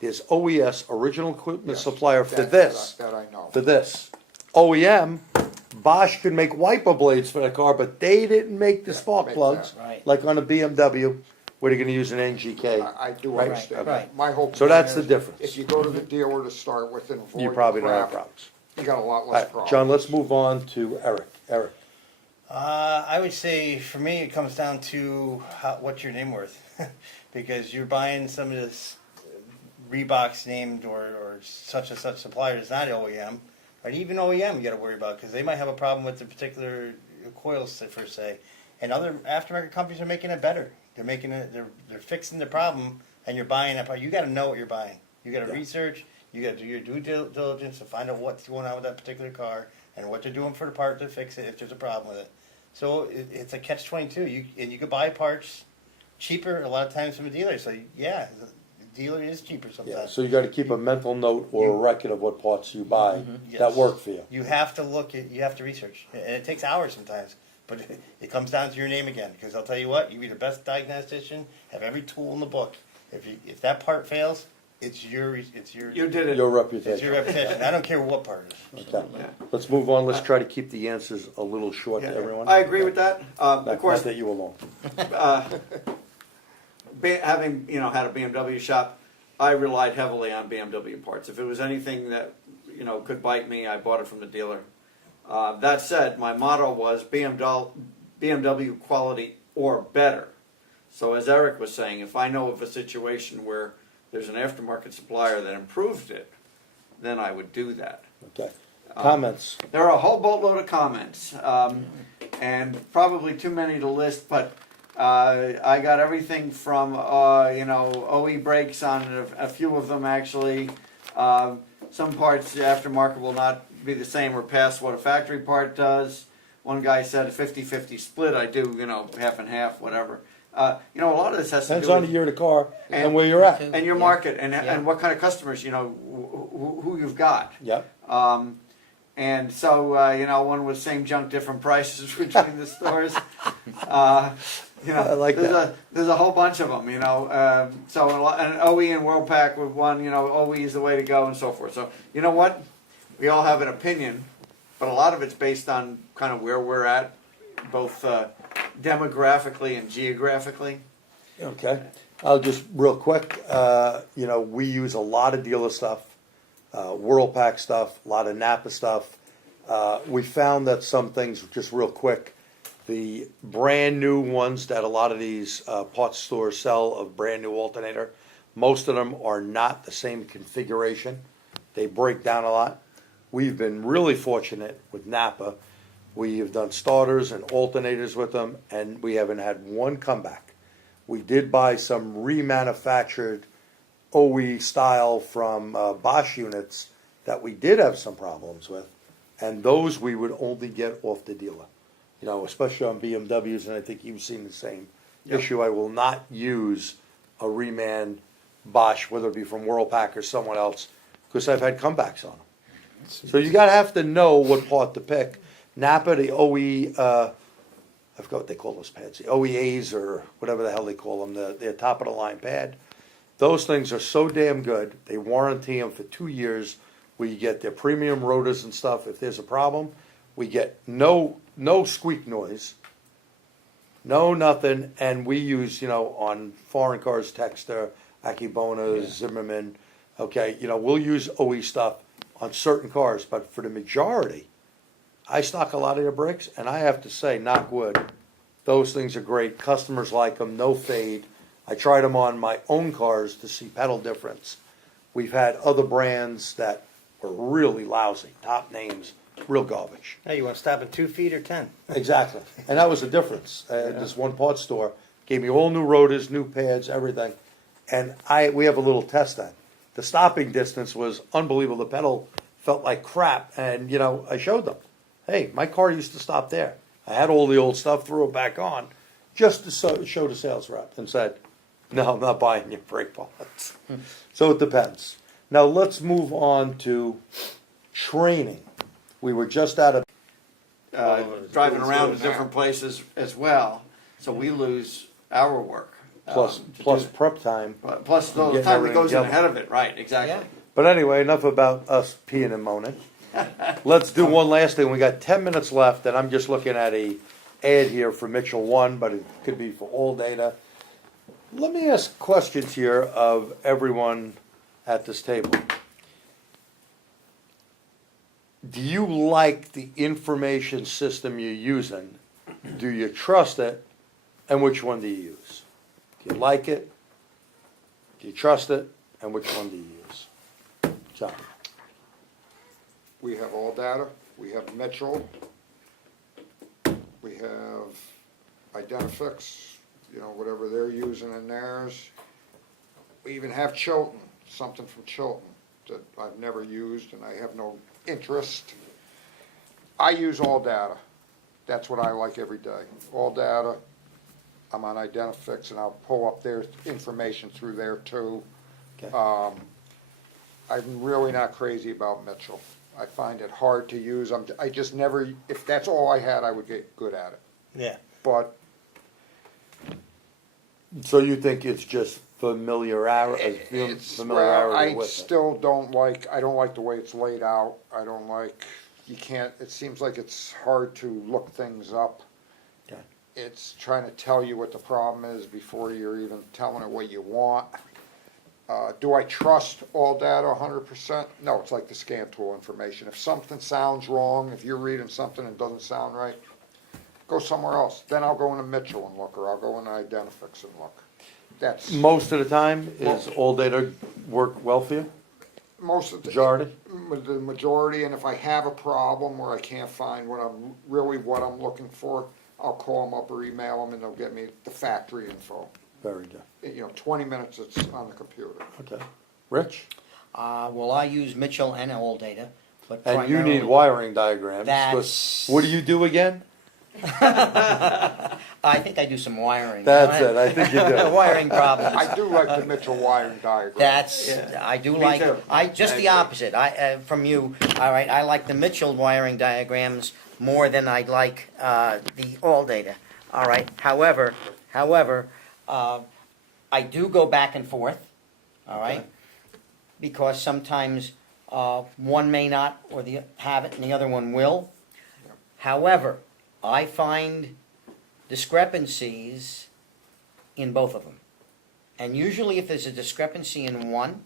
There's OES, original equipment Yes, supplier, for that- this. That I know. For this. OEM Bosch could make wiper blades for the car, but they didn't make the spark make plugs, that. Right. like on a BMW, where they're gonna use an NGK. I do Right, understand right. that. My whole So point that's the is, difference. if you go to the dealer to start with and avoid You the probably don't have crap, problems. you got a lot All less right, problems. John, let's move on to Eric. Eric, I would say for me it comes down to what's your name worth, because you're buying some of this Reebok's named or such and such supplier that's not OEM, or even OEM you got to worry about because they might have a problem with the particular coils per se, and other aftermarket companies are making it better. They're making it. They're fixing the problem, and you're buying it. You got to know what you're buying. You got to research. You got to do your due diligence to find out what's going on with that particular car and what they're doing for the part to fix it if there's a problem with it. So it's a catch-22. You could buy parts cheaper a lot of times from a dealer. So yeah, the dealer is cheaper yeah, sometimes. so you gotta keep a mental note or a record of what parts you buy that Yes. work for you. You have to look at. You have to research, and it takes hours sometimes. But it comes down to your name again, because I'll tell you what, you be the best diagnostician, have every tool in the book. If that part fails, it's your You did it. Your it's reputation. your reputation. I don't care what part it is. Okay, Yeah. let's move on, let's try to keep the answers a little short to Yeah. everyone. I agree with that. Of Not course, that you alone. having had a BMW shop, I relied heavily on BMW parts. If it was anything that could bite me, I bought it from the dealer. That said, my motto was BMW quality or better. So as Eric was saying, if I know of a situation where there's an aftermarket supplier that improved it, then I would do that. Okay, comments? There are a whole boatload of comments, and probably too many to list, but I got everything from, OE brakes on a few of them actually. Some parts, the aftermarket will not be the same or pass what a factory part does. One guy said a 50-50 split, I do, half and half, whatever. A lot of this has to Depends do on with the year of the car and And- where you're at. and your Yeah. market and Yeah. and what kind of customers, who you've got. Yep, And so, one was same junk, different prices between the stores. I like that. There's a whole bunch of them, So, and OE and Worldpac with one, OE is the way to go and so forth. So, you know what? We all have an opinion, but a lot of it's based on kind of where we're at, both demographically and geographically. okay. I'll just, real quick, we use a lot of dealer stuff, Whirlpack stuff, a lot of Napa stuff. We found that some things, just real quick, the brand new ones that a lot of these parts stores sell of brand new alternator, most of them are not the same configuration. They break down a lot. We've been really fortunate with Napa. We have done starters and alternators with them, and we haven't had one comeback. We did buy some remanufactured OE style from Bosch units that we did have some problems with, and those we would only get off the dealer. Especially on BMWs, and I think you've seen the same issue. I will not use a reman Bosch, whether it be from Whirlpack or someone else, because I've had comebacks on them. So you gotta have to know what part to pick. Napa, the OE, I forgot what they call those pads, the OEAs or whatever the hell they call them, the top of the line pad. Those things are so damn good. They warranty them for 2 years. We get their premium rotors and stuff. If there's a problem, we get no squeak noise, no nothing, and we use on foreign cars, Texter, Akibona, Zimmerman. Okay, we'll use OE stuff on certain cars, but for the majority, I stock a lot of their brakes, and I have to say, knock wood, those things are great. Customers like them, no fade. I tried them on my own cars to see pedal difference. We've had other brands that were really lousy, top names, real garbage. Hey, you want to stop at 2 feet or 10? Exactly, and that was the difference. This one parts store gave me all new rotors, new pads, everything, and we have a little test then. The stopping distance was unbelievable. The pedal felt like crap, and I showed them, hey, my car used to stop there. I had all the old stuff, threw it back on, just to show the sales rep, and said, no, I'm not buying your brake parts. So it depends. Now let's move on to training. We were just out of Driving around to different places as well, so we lose our work. plus prep time. Plus the getting time that everything goes in together. ahead of it, right, exactly. But anyway, enough about us peeing and moaning. Let's do one last thing. We got 10 minutes left, and I'm just looking at a ad here for Mitchell 1, but it could be for all data. Let me ask questions here of everyone at this table. Do you like the information system you're using? Do you trust it? And which one do you use? Do you like it? Do you trust it? And which one do you use? John? We have all data, we have Mitchell, we have Identifix, you know, whatever they're using in theirs. We even have Chilton, something from Chilton that I've never used and I have no interest. I use all data. That's what I like every day. All data. I'm on Identifix and I'll pull up their information through there too. Okay. I'm really not crazy about Mitchell. I find it hard to use. I just never, if that's all I had, I would get good at it. Yeah. But So you think it's just familiarity well, I with it? still don't like, I don't like the way it's laid out. I don't like, you can't, it seems like it's hard to look things up. Okay. It's trying to tell you what the problem is before you're even telling it what you want. Do I trust all data 100%? No, it's like the scan tool information. If something sounds wrong, if you're reading something and it doesn't sound right, go somewhere else. Then I'll go into Mitchell and look, or I'll go into Identifix and look. That's Most of the time, is all data work well for you? most of the Majority? and if I have a problem where I can't find what I'm looking for, I'll call them up or email them and they'll get me the factory info. Very good. 20 minutes it's on the computer. Okay. Rich? Well, I use Mitchell and all data, but And you primarily- need wiring diagrams. That's- What do you do again? I think I do some wiring. That's it, I think you do. Wiring problems. I do like the Mitchell wiring diagram. That's, Yeah. I do Me like, too. just I the agree. opposite, from you, all right, I like the Mitchell wiring diagrams more than I like, the all data, all right, however, I do go back and forth, all right? Okay. Because sometimes, one may not, or have it, and the other one will. However, I find discrepancies in both of them. And usually if there's a discrepancy in one,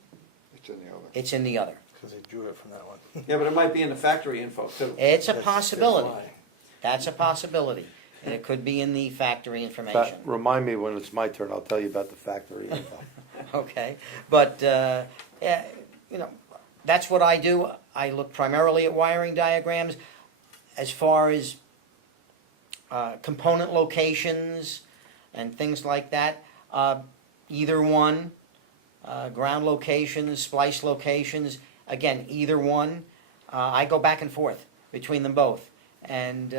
It's in the other. it's in the other. Because they drew it from that one. Yeah, but it might be in the factory info too. It's a That's possibility. why. That's a possibility. And it could be in the factory Fa- information. Remind me when it's my turn, I'll tell you about the factory info. Okay? But, that's what I do. I look primarily at wiring diagrams. As far as component locations and things like that, either one, ground locations, splice locations, again, either one, I go back and forth between them both. And,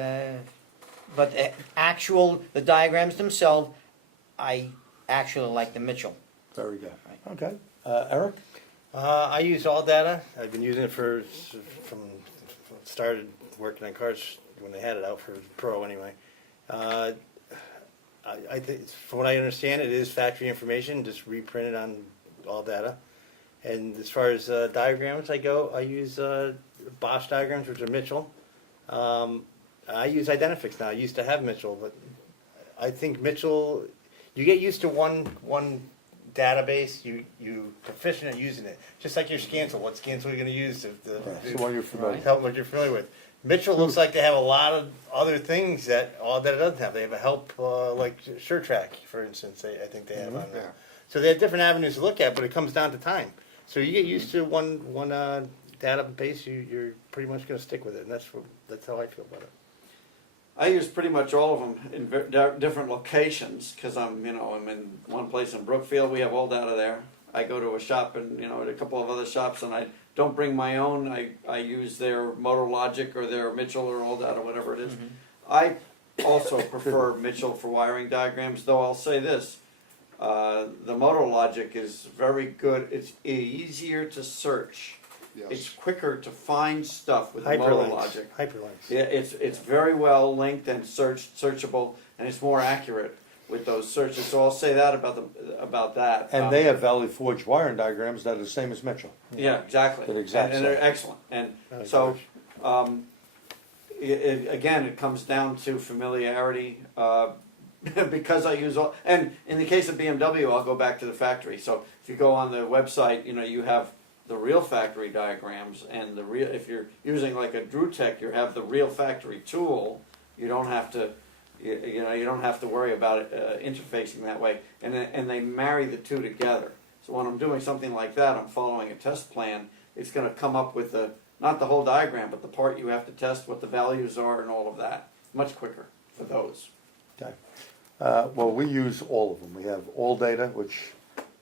but the diagrams themselves, I actually like the Mitchell. Very good. Right. Okay. Eric? I use all data. I've been using it from started working on cars when they had it out for Pro anyway. I think, from what I understand, it is factory information, just reprinted on all data. And as far as diagrams, I use Bosch diagrams, which are Mitchell. I use Identifix now. I used to have Mitchell, but I think Mitchell, you get used to one database, you proficient at using it. Just like your Scancel. What Scancel are you going to use? That's the one you're familiar with. Help what you're familiar with. Mitchell looks like they have a lot of other things that all that it doesn't have. They have a help like SureTrack, for instance. I think they have on Yeah. there. So they have different avenues to look at, but it comes down to time. So you get used to one database, you're pretty much going to stick with it, and that's how I feel about it. I use pretty much all of them in different locations because I'm in one place in Brookfield. We have all data there. I go to a shop and at a couple of other shops, and I don't bring my own. I use their MotorLogic or their Mitchell or all data, whatever it is. I also prefer Mitchell for wiring diagrams, though I'll say this: the MotorLogic is very good. It's easier to search. Yes. It's quicker to find stuff with the Hyperlinks. MotorLogic. Hyperlinks. Yeah, it's very well linked and searchable, and it's more accurate with those searches. So I'll say that about that. And they have Valley Forge wiring diagrams that are the same as Mitchell. Yeah, exactly. They're exact and they're same. excellent. And Oh, so gosh. Again, it comes down to familiarity. Because I use all, and in the case of BMW, I'll go back to the factory. So if you go on the website, you have the real factory diagrams, and if you're using like a DrewTech, you have the real factory tool. You don't have to, you don't have to worry about it, interfacing that way, and they marry the two together. So when I'm doing something like that, I'm following a test plan. It's going to come up with not the whole diagram, but the part you have to test, what the values are, and all of that. Much quicker for those. Okay. Well, we use all of them. We have All Data, which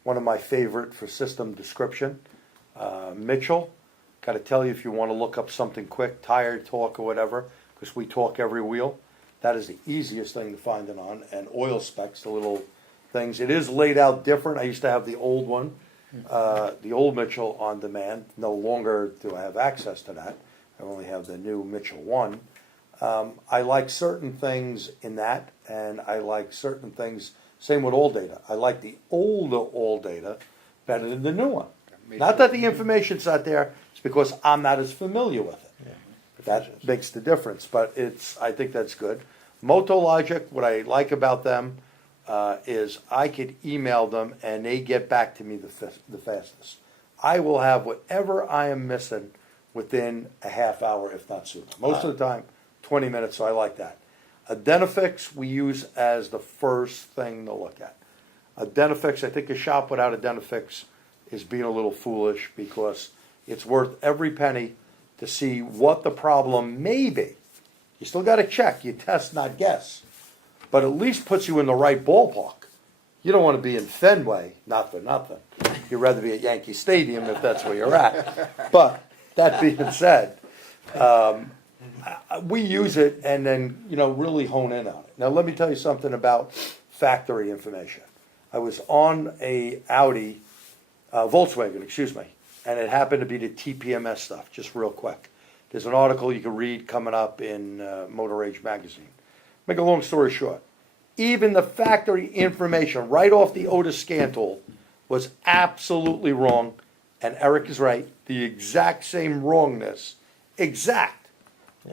one of my favorite for system description. Mitchell, got to tell you if you want to look up something quick, tire talk or whatever, because we talk every wheel. That is the easiest thing to find it on. And oil specs, the little things. It is laid out different. I used to have the old one, the old Mitchell on demand. No longer do I have access to that. I only have the new Mitchell 1. I like certain things in that, and I like certain things, same with All Data. I like the older All Data better than the new one. Not that the information's not there, it's because I'm not as familiar with it. That makes the difference, but I think that's good. Motologic, what I like about them is I could email them and they get back to me the fastest. I will have whatever I am missing within a half hour, if not sooner. Most of the time, 20 minutes, so I like that. Identifix we use as the first thing to look at. Identifix, I think a shop without Identifix is being a little foolish because it's worth every penny to see what the problem may be. You still got to check, you test, not guess. But at least puts you in the right ballpark. You don't want to be in Fenway, not for nothing. You'd rather be at Yankee Stadium if that's where you're at. But that being said, we use it and then, really hone in on it. Now, let me tell you something about factory information. I was on a Volkswagen, and it happened to be the TPMS stuff, just real quick. There's an article you can read coming up in Motor Age magazine. Make a long story short, even the factory information right off the Otis scan tool was absolutely wrong, and Eric is right, the exact same wrongness,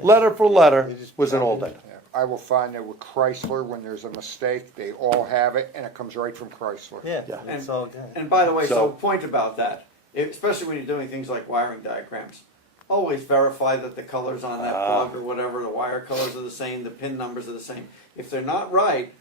letter for letter, was in All Data. Yeah, I will find that with Chrysler, when there's a mistake, they all have it, and it comes right from Chrysler. Yeah, Yeah. it's all good. And by the way, So- so point about that, especially when you're doing things like wiring diagrams, always verify that the colors on that plug or whatever, the wire colors are the same, the pin numbers are the same. If they're not right,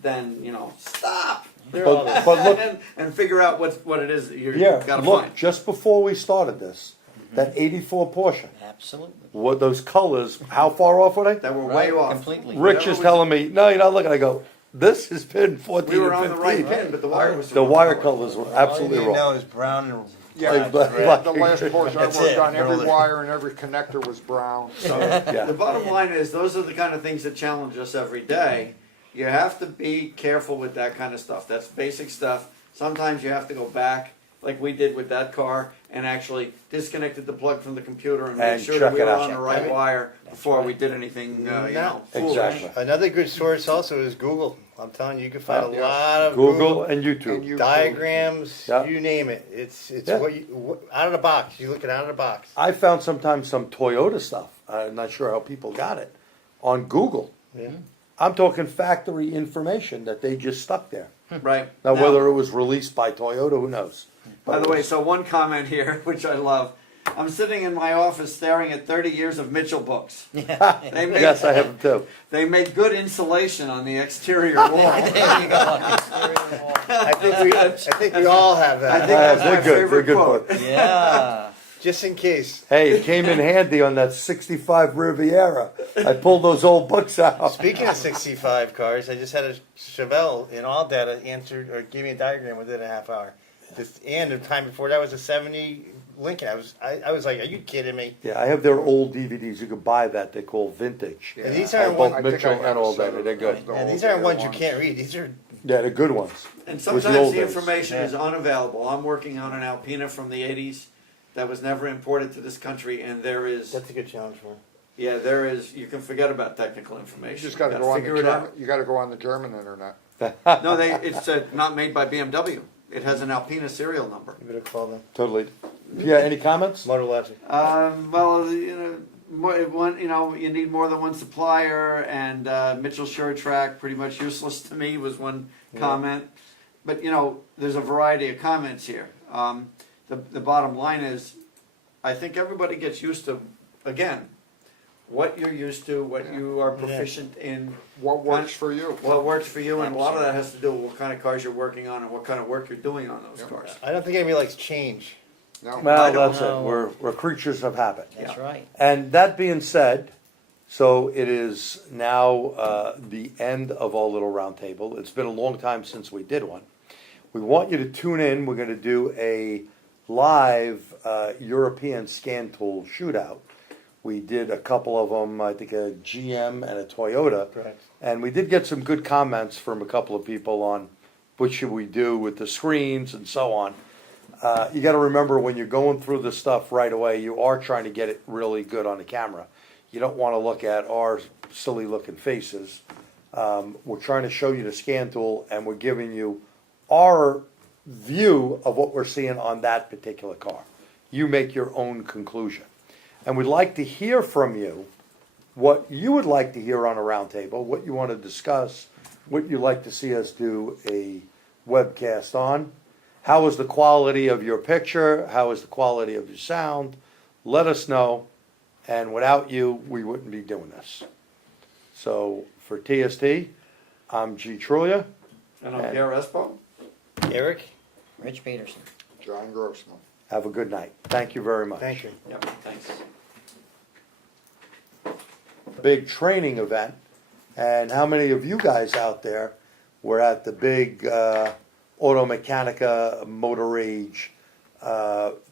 then, stop. They're all But look, and figure out what it is that you've yeah, got to look, find. just before we started this, that 84 Porsche, Absolutely. what those colors, how far off were they? That were way Right, off. completely. Rich Whatever is was- telling me, no, you're not looking. I go, this has been 14 We were and on 15. the right pin, but the wire was The wire colors were All you absolutely need to know wrong. is brown and Yeah, Like, the like- last Porsche I That's worked it. on, every Roll it. wire and every connector was brown. So Yeah. The bottom line is, those are the kind of things that challenge us every day. You have to be careful with that kind of stuff. That's basic stuff. Sometimes you have to go back, like we did with that car, and actually disconnected the plug from the computer and And make sure check that we it were out. on the right Check. wire before we did anything, foolish. Exactly. Another good source also is Google. I'm telling you, you can find a Yeah. lot of Google and and YouTube. you diagrams, Yeah. you name it. It's Yeah. out of the box. You look it out of the box. I found sometimes some Toyota stuff. I'm not sure how people got it on Google. Yeah. I'm talking factory information that they just stuck there. Right. Now, whether it was released by Toyota, who knows? By the way, so one comment here, which I love. I'm sitting in my office staring at 30 years of Mitchell books. They made, Yes, I have them too. They made good insulation on the exterior wall. There you go. I think we all have I that. think that's They're my good. They're favorite good quote. books. Yeah. Just in case. Hey, it came in handy on that 65 Riviera. I pulled those old books out. Speaking of 65 cars, I just had a Chevelle in all data answered or gave me a diagram within a half hour. And the time before that was a 70 Lincoln. I was like, are you kidding me? Yeah, I have their old DVDs. You could buy that. They're called vintage. Yeah. And these I aren't both I ones, think I Mitchell have and a all set that. of They're good. the and old these aren't data ones you can't read. These are Yeah, they're good ones. And Was the sometimes old the days. information is unavailable. I'm working on an Alpina from the 80s that was never imported to this country, and there is, that's a good challenge for me. you can forget about technical You information. just got to You go on figure the it German. out. You got to go on the German internet. No, it's not made by BMW. It has an Alpina serial number. You better call them. Totally. Yeah, any comments? Motor Logic. Well, you need more than one supplier, and Mitchell Sure Track, pretty much useless to me, was one comment. But, there's a variety of comments here. The bottom line is, I think everybody gets used to, again, what you're used to, what you are proficient in, What works for you? what works for you, and a lot of that has to do with what kind of cars you're working on and what kind of work you're doing on those cars. I don't think anybody likes change. No. Well, that's it. know. We're creatures of habit. That's Yeah. right. And that being said, so it is now the end of our little round table. It's been a long time since we did one. We want you to tune in. We're going to do a live European scan tool shootout. We did a couple of them, I think a GM and a Toyota. Correct. And we did get some good comments from a couple of people on what should we do with the screens and so on. You got to remember when you're going through the stuff right away, you are trying to get it really good on the camera. You don't want to look at our silly looking faces. We're trying to show you the scan tool, and we're giving you our view of what we're seeing on that particular car. You make your own conclusion. And we'd like to hear from you what you would like to hear on a roundtable, what you want to discuss, what you'd like to see us do a webcast on. How is the quality of your picture? How is the quality of your sound? Let us know. And without you, we wouldn't be doing this. So for TST, I'm G. Trulia. And I'm Pierre Espo. Eric, Rich Peterson. John Grossman. Have a good night. Thank you very much. thank you. Yep, thanks. Big training event. And how many of you guys out there were at the big Auto Mechanica Motor Age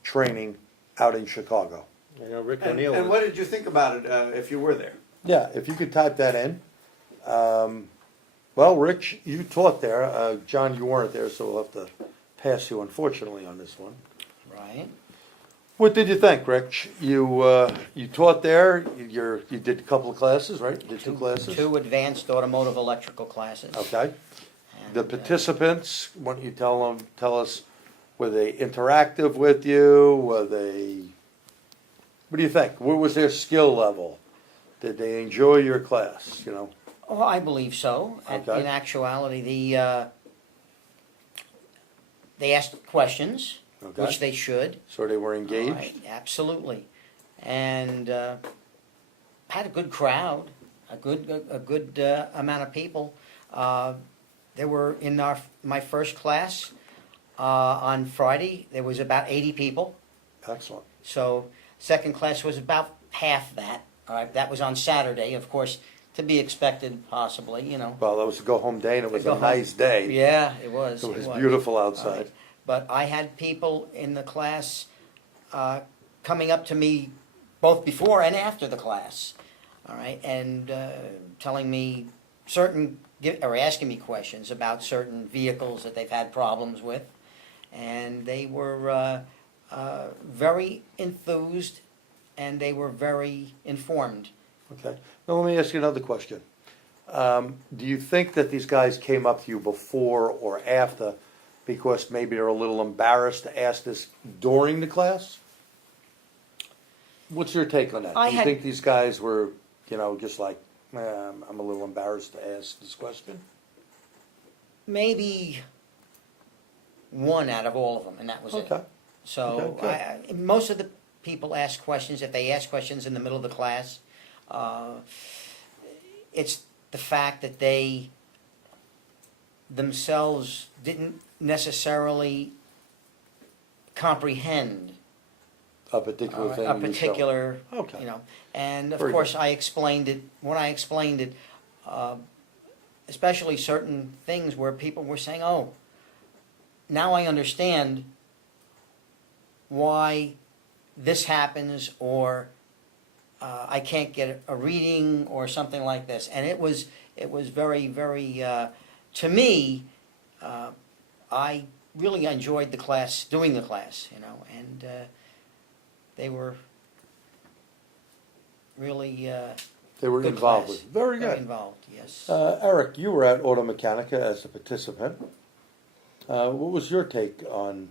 training out in Chicago? I know Rick And O'Neill. what did you think about it if you were there? Yeah, if you could type that in. Well, Rich, you taught there. John, you weren't there, so we'll have to pass you, unfortunately, on this one. Right. What did you think, Rich? You taught there. You did a couple of classes, right? You did two classes. Two advanced automotive electrical classes. Okay. And, The participants, why don't you tell us, were they interactive with you? Were they? What do you think? What was their skill level? Did they enjoy your class? Oh, I believe so. Okay. In actuality, they asked questions, Okay. which they should. So they were All engaged. right, absolutely, and had a good crowd, a good amount of people. There were in my first class on Friday. There was about 80 people. Excellent. So second class was about half that. All right, that was on Saturday, of course, to be expected, possibly. Well, that was a go-home day, and it was Go a home. nice day. Yeah, it was. It was beautiful outside. Right. But I had people in the class coming up to me both before and after the class, all right, and telling me or asking me questions about certain vehicles that they've had problems with, and they were very enthused and they were very informed. Okay. Now let me ask you another question. Do you think that these guys came up to you before or after because maybe they're a little embarrassed to ask this during the class? What's your take on that? I Do you had- think these guys were, just like, I'm a little embarrassed to ask this question? Maybe one out of all of them, and that was it. Okay. So Okay, most of the people ask questions. If they ask questions in the middle of the class, it's the fact that they themselves didn't necessarily comprehend A particular thing. a you show. particular, Okay. And of Very course good. I explained it, when I explained it, especially certain things where people were saying, oh, now I understand why this happens, or I can't get a reading or something like this. And it was very, very, to me, I really enjoyed the class, doing the class, and they were really They were good involved class. with it. Very Very good. involved, yes. Eric, you were at Auto Mechanica as a participant. What was your take on,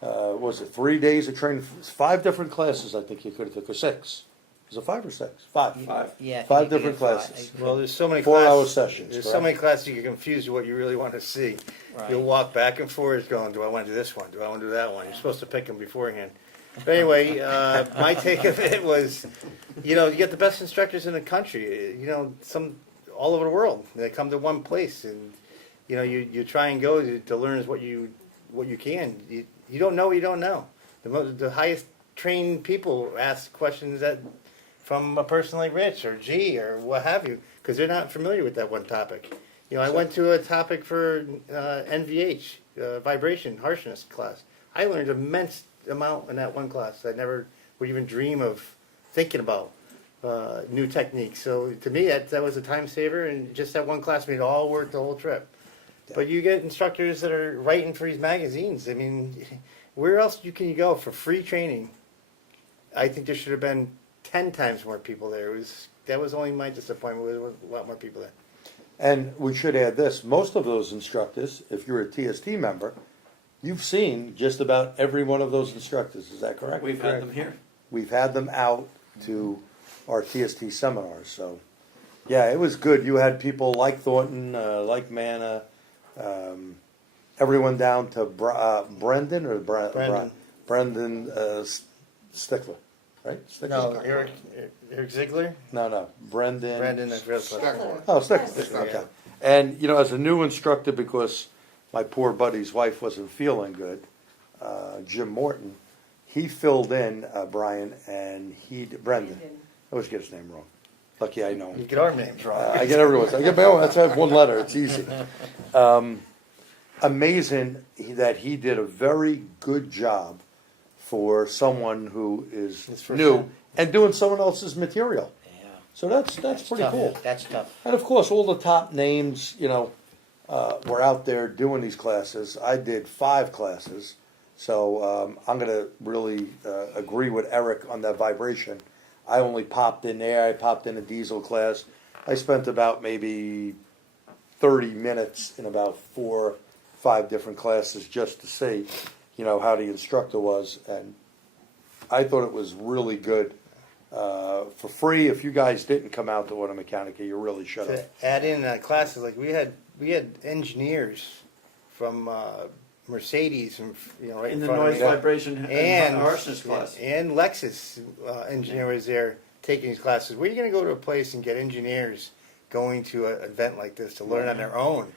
was it 3 days of training? 5 different classes I think you could have took, or 6. Was it 5 or 6? 5. Five. Yeah. I think Five you could different get classes. Well, there's so many 4-hour classes. sessions, There's correct? so many classes you get confused with what you really want to see. Right. You'll walk back and forth going, do I want to do this one? Do I want to do that one? You're supposed to pick them beforehand. But anyway, my take of it was, you get the best instructors in the country, some all over the world. They come to one place and, you try and go to learn what you can. You don't know what you don't know. The highest trained people ask questions from a person like Rich or G or what have you, because they're not familiar with that one topic. I went to a topic for NVH, vibration harshness class. I learned immense amount in that one class. I never would even dream of thinking about new techniques. So to me, that was a time saver, and just that one class made it all work the whole trip. But you get instructors that are writing for these magazines. I mean, where else can you go for free training? I think there should have been 10 times more people there. That was only my disappointment. There was a lot more people there. And we should add this, most of those instructors, if you're a TST member, you've seen just about every one of those instructors, is that correct? We've had them here. We've had them out to our TST seminars, so, yeah, it was good. You had people like Thornton, like Manna, everyone down to Brendan or Brendan Stickler, right? Stickler? No, Eric Ziegler? No, Brendan. Brandon, Steckler. Oh, Stickler, okay. And, as a new instructor, because my poor buddy's wife wasn't feeling good, Jim Morton, he filled in Brian, and Brendan. I always get his name wrong. Lucky I know him. You get our names wrong. I get everyone's. I get my own. That's why I have one letter. It's easy. Amazing that he did a very good job for someone who is His first new time. and doing someone else's material. Yeah. So that's pretty tough. cool. That's tough. And of course, all the top names, were out there doing these classes. I did 5 classes, so I'm going to really agree with Eric on that vibration. I only popped in there. I popped in a diesel class. I spent about maybe 30 minutes in about 4 or 5 different classes just to see, how the instructor was, and I thought it was really good. For free, if you guys didn't come out to Auto Mechanica, you really should have. To add in classes, like we had engineers from Mercedes, and right In the front of noise, me. vibration, and harshness class. And Lexus engineer was there taking these classes. Where are you going to go to a place and get engineers going to an event like this to learn on their own,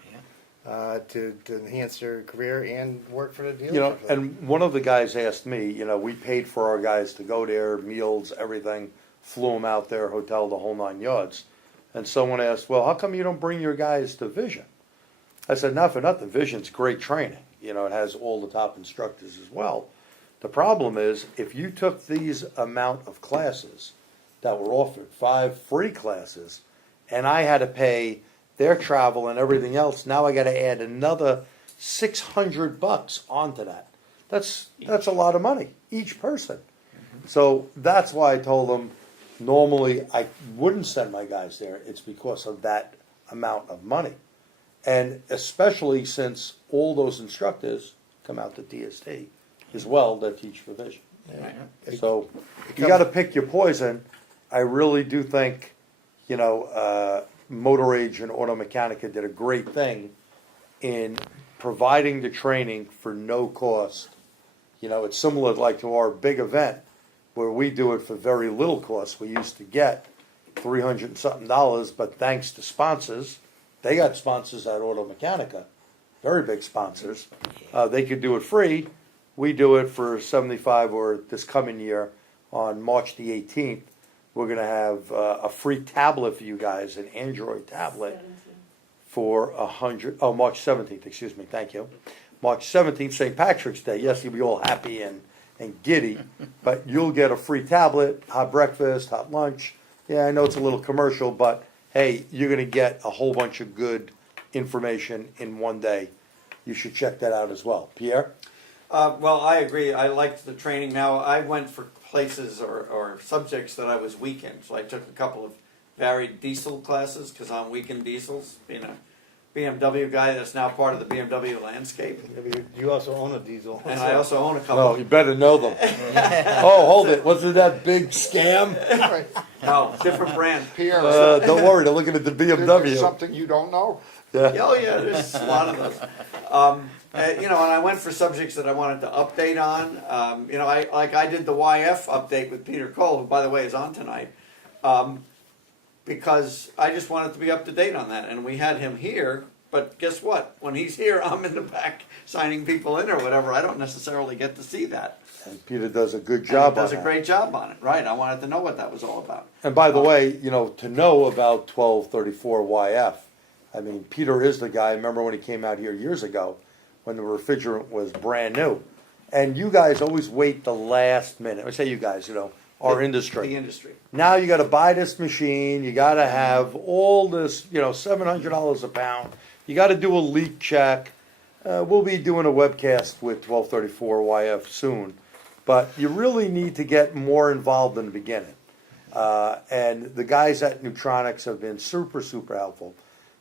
to enhance their career and work for the dealership? And one of the guys asked me, we paid for our guys to go there, meals, everything, flew them out there, hotel, the whole 9 yards. And someone asked, well, how come you don't bring your guys to Vision? I said, not for nothing, Vision's great training. It has all the top instructors as well. The problem is, if you took these amount of classes that were offered, 5 free classes, and I had to pay their travel and everything else, now I got to add another $600 onto that. That's a lot of money, each person. So that's why I told them, normally I wouldn't send my guys there. It's because of that amount of money. And especially since all those instructors come out to TST as well that teach for Vision. So you got to pick your poison. I really do think, Motor Age and Auto Mechanica did a great thing in providing the training for no cost. It's similar like to our big event where we do it for very little cost. We used to get $300 and something, but thanks to sponsors, they got sponsors at Auto Mechanica, very big sponsors. They could do it free. We do it for $75, or this coming year on March the 18th. We're going to have a free tablet for you guys, an Android tablet for $100. Oh, March 17th, excuse me. Thank you. March 17th, St. Patrick's Day. Yes, you'll be all happy and giddy, but you'll get a free tablet, hot breakfast, hot lunch. Yeah, I know it's a little commercial, but hey, you're going to get a whole bunch of good information in one day. You should check that out as well. Pierre? Well, I agree. I liked the training. Now, I went for places or subjects that I was weak in. So I took a couple of varied diesel classes because I'm weak in diesels, being a BMW guy that's now part of the BMW landscape. I mean, you also own a diesel. And I also own a No, couple. you better know them. Oh, hold it. Wasn't that big scam? Right. No, different brand. Pierre, Don't worry, they're looking at the there's BMW. something you don't know? Yeah. Oh yeah, there's a lot of those. You know, and I went for subjects that I wanted to update on. You know, I did the YF update with Peter Cole, who by the way is on tonight, because I just wanted to be up to date on that. And we had him here, but guess what? When he's here, I'm in the back signing people in or whatever. I don't necessarily get to see that. And Peter does a good And job he does on a that. great job on it, right? I wanted to know what that was all about. And by the way, you know, to know about 1234 YF, I mean, Peter is the guy. Remember when he came out here years ago when the refrigerant was brand new? And you guys always wait the last minute. I say you guys, you know, our The industry. industry. Now you got to buy this machine. You got to have all this, you know, $700 a pound. You got to do a leak check. We'll be doing a webcast with 1234 YF soon, but you really need to get more involved in the beginning. And the guys at Neutronics have been super, super helpful.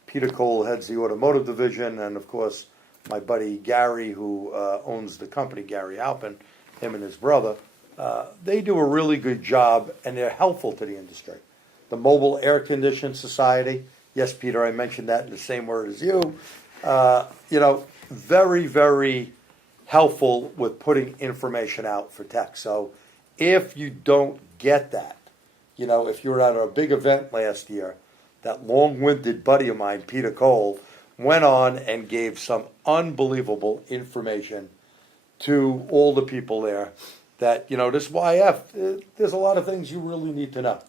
Peter Cole heads the automotive division, and of course, my buddy Gary, who owns the company, Gary Halpin, him and his brother, they do a really good job, and they're helpful to the industry. The Mobile Air Conditioning Society, yes, Peter, I mentioned that in the same word as you. You know, very, very helpful with putting information out for tech. So if you don't get that, you know, if you were at a big event last year, that long-winded buddy of mine, Peter Cole, went on and gave some unbelievable information to all the people there that, you know, this YF, there's a lot of things you really need to know.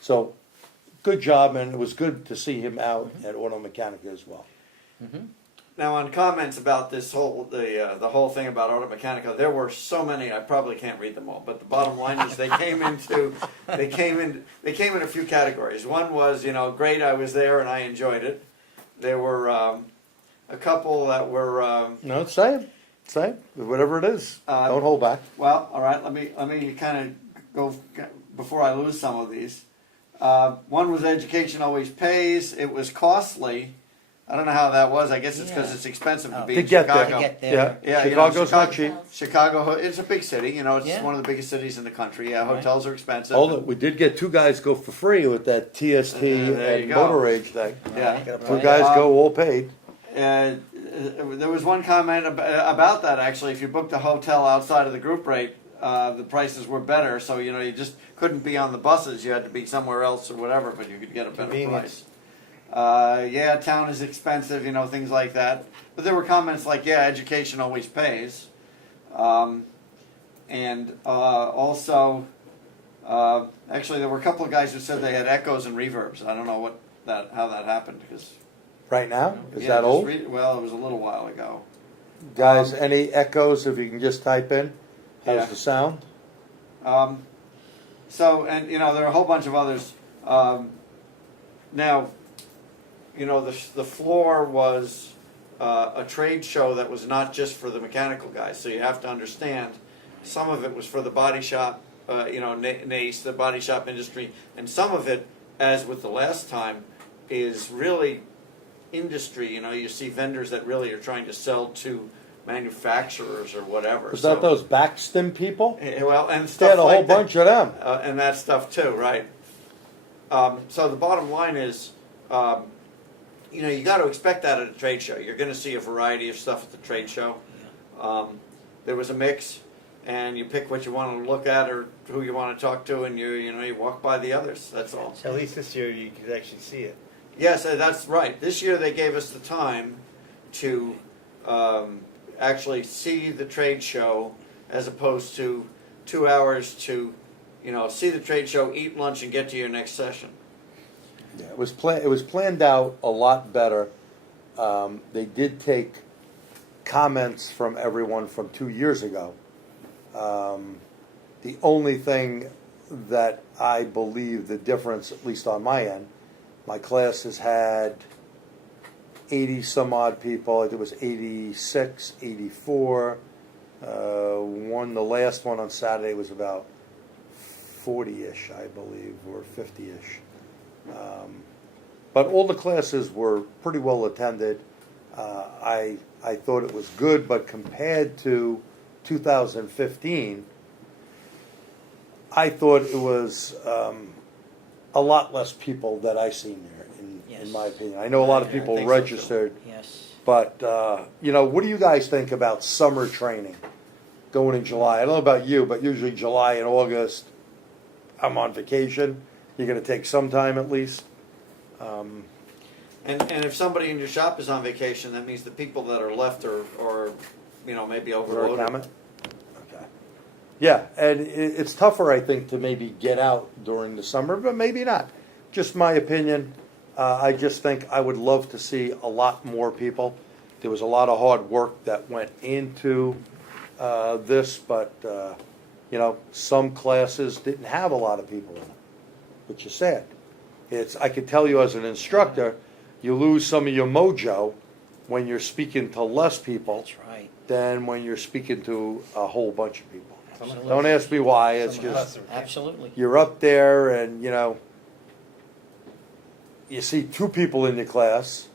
So, good job, and it was good to see him out at Auto Mechanica as well. Now, on comments about this whole the whole thing about Auto Mechanica, there were so many I probably can't read them all. But the bottom line is they came in a few categories. One was, you know, great, I was there and I enjoyed it. There were a couple that were No, say it, whatever it is. Don't hold back. well, all right. Let me kind of go before I lose some of these. One was education always pays. It was costly. I don't know how that was. I guess it's because Yeah. it's expensive to be To in get there. Chicago. To get there. Yeah, Yeah, you know, Chicago's not cheap. Chicago, it's a big city. You know, it's Yeah. one of the biggest cities in the country. Yeah, Right. hotels are expensive. Hold it, we did get two guys go for free with that TST There you and go. Motor Age thing. Yeah. Right, Two right. guys go all paid. There was one comment about that actually. If you booked a hotel outside of the group rate, the prices were better. So you know, you just couldn't be on the buses. You had to be somewhere else or whatever, but you could get a better Convenience. price. Yeah, town is expensive. You know, things like that. But there were comments like, yeah, education always pays, and also. Actually, there were a couple of guys who said they had echoes and reverbs. I don't know how that happened because Right now? Is yeah, that just old? well, it was a little while ago. Guys, any echoes, if you can just type in? How's Yeah. the sound? So, and you know, there are a whole bunch of others. Now, you know, the floor was a trade show that was not just for the mechanical guys. So you have to understand, some of it was for the body shop, you know, NACE, the body shop industry, and some of it, as with the last time, is really industry. You know, you see vendors that really are trying to sell to manufacturers or whatever. Was that those Backstem people? Well, and They stuff had a like whole that. bunch of them. And that stuff too, right? So the bottom line is, you know, you got to expect that at a trade show. You're going to see a variety of stuff at the trade show. There was a mix, and you pick what you want to look at or who you want to talk to, and you know, you walk by the others. That's all. So at least this year you could actually see it. Yes, that's right. This year they gave us the time to actually see the trade show, as opposed to 2 hours to, you know, see the trade show, eat lunch, and get to your next session. Yeah, it was planned out a lot better. They did take comments from everyone from 2 years ago. The only thing that I believe the difference, at least on my end, my class has had 80 some odd people. I think it was 86, 84. The last one on Saturday was about 40-ish, I believe, or 50-ish. But all the classes were pretty well attended. I thought it was good, but compared to 2015, I thought it was a lot less people that I seen there, in Yes. my opinion. I know a lot of Yeah, I people think so, too. registered, Yes. but what do you guys think about summer training going in July? I don't know about you, but usually July and August, I'm on vacation. You're going to take some time at least. And if somebody in your shop is on vacation, that means the people that are left are maybe Is there a overloaded. comment? Okay. Yeah, and it's tougher, I think, to maybe get out during the summer, but maybe not. Just my opinion. I just think I would love to see a lot more people. There was a lot of hard work that went into this, but some classes didn't have a lot of people in them, which is sad. I can tell you as an instructor, you lose some of your mojo when you're speaking to less people That's right. than when you're speaking to a whole bunch of people. Absolutely. Don't ask me why, it's Some of just, us are- Absolutely. you're up there and, you see 2 people in your class.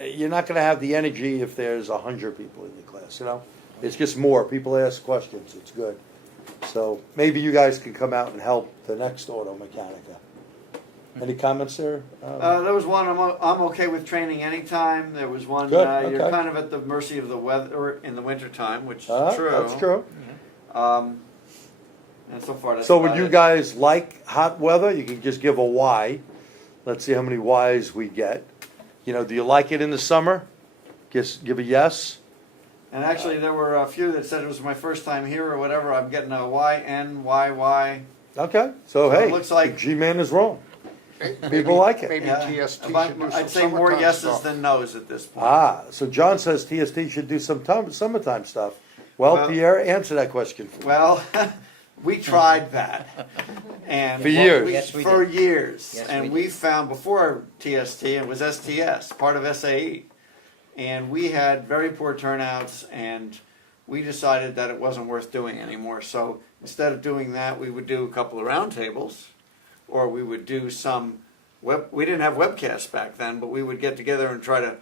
You're not gonna have the energy if there's 100 people in your class, It's just more, people ask questions, it's good. So maybe you guys can come out and help the next auto mechanica. Any comments there? There was one, I'm okay with training anytime. There was one, Good, you're okay. kind of at the mercy of the weather in the wintertime, which is true. That's true. And so far, that's So would about you it. guys like hot weather? You can just give a why. Let's see how many whys we get. Do you like it in the summer? Just give a yes. And actually, there were a few that said it was my first time here or whatever. I'm getting a Y-N-Y-Y. Okay, so So hey, it looks like- G-Man is wrong. Maybe- like it. Maybe Yeah. TST But should do some I'd say more summertime yeses stuff. than nos at this point. So John says TST should do some summertime stuff. Well, Well- Pierre, answer that question for me. Well, we tried that. And For years. Yes, we for did. years. Yes, And we we found before TST, it was STS, part of SAE. And we had very poor turnouts, and we decided that it wasn't worth doing anymore. So instead of doing that, we would do a couple of roundtables, or we would do some we didn't have webcasts back then, but we would get together and try to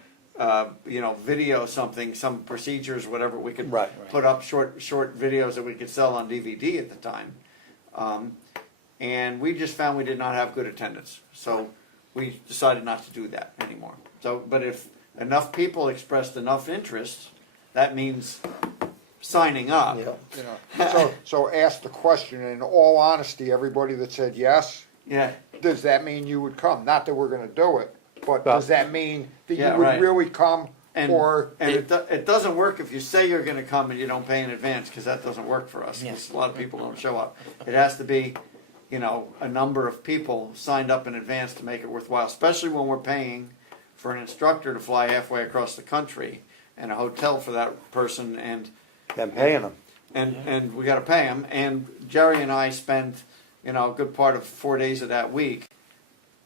video something, some procedures, whatever we could Right. put up short videos that we could sell on DVD at the time. And we just found we did not have good attendance. So we decided not to do that anymore. So, but if enough people expressed enough interest, that means signing up. Yeah. So ask the question, in all honesty, everybody that said yes, Yeah. does that mean you would come? Not that we're gonna do it, but Well- does that mean that Yeah, you would right. really come? And, Or it doesn't work if you say you're going to come and you don't pay in advance, because that doesn't work for us. 'Cause Yes. a lot of people don't show up. It has to be, a number of people signed up in advance to make it worthwhile, especially when we're paying for an instructor to fly halfway across the country and a hotel for that person, and paying them. and we got to pay them. And Jerry and I spend a good part of 4 days of that week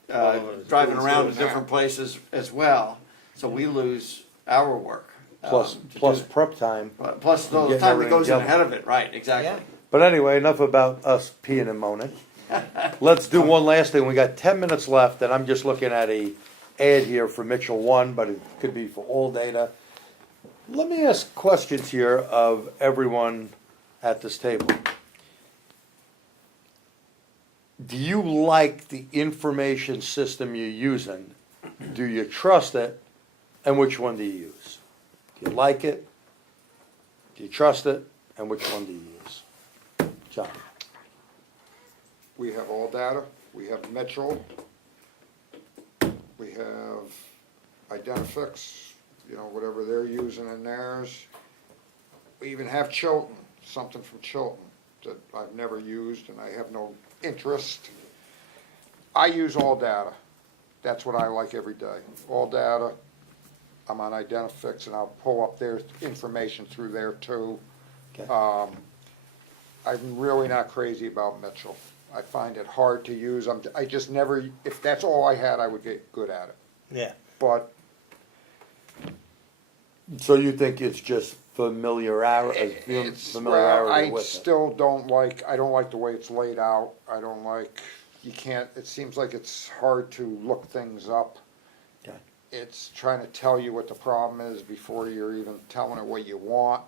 driving doing around to stuff. different places as well. So we lose our work. Plus to plus do- prep time. plus all the getting time that everything goes in together. ahead of it. Right, exactly. Yeah. But anyway, enough about us peeing and moaning. Let's do one last thing. We got 10 minutes left, and I'm just looking at a ad here for Mitchell 1, but it could be for all data. Let me ask questions here of everyone at this table. Do you like the information system you're using? Do you trust it? And which one do you use? Do you like it? Do you trust it? And which one do you use? John? we have all data, we have Mitchell, we have Identifix, whatever they're using in theirs. We even have Chilton, something from Chilton that I've never used and I have no interest. I use all data. That's what I like every day. All data. I'm on Identifix and I'll pull up their information through there too. Okay. I'm really not crazy about Mitchell. I find it hard to use. I just never, if that's all I had, I would get good at it. Yeah. But So you think it's just familiarity I with it? still don't like, I don't like the way it's laid out. I don't like, it seems like it's hard to look things up. Okay. It's trying to tell you what the problem is before you're even telling it what you want.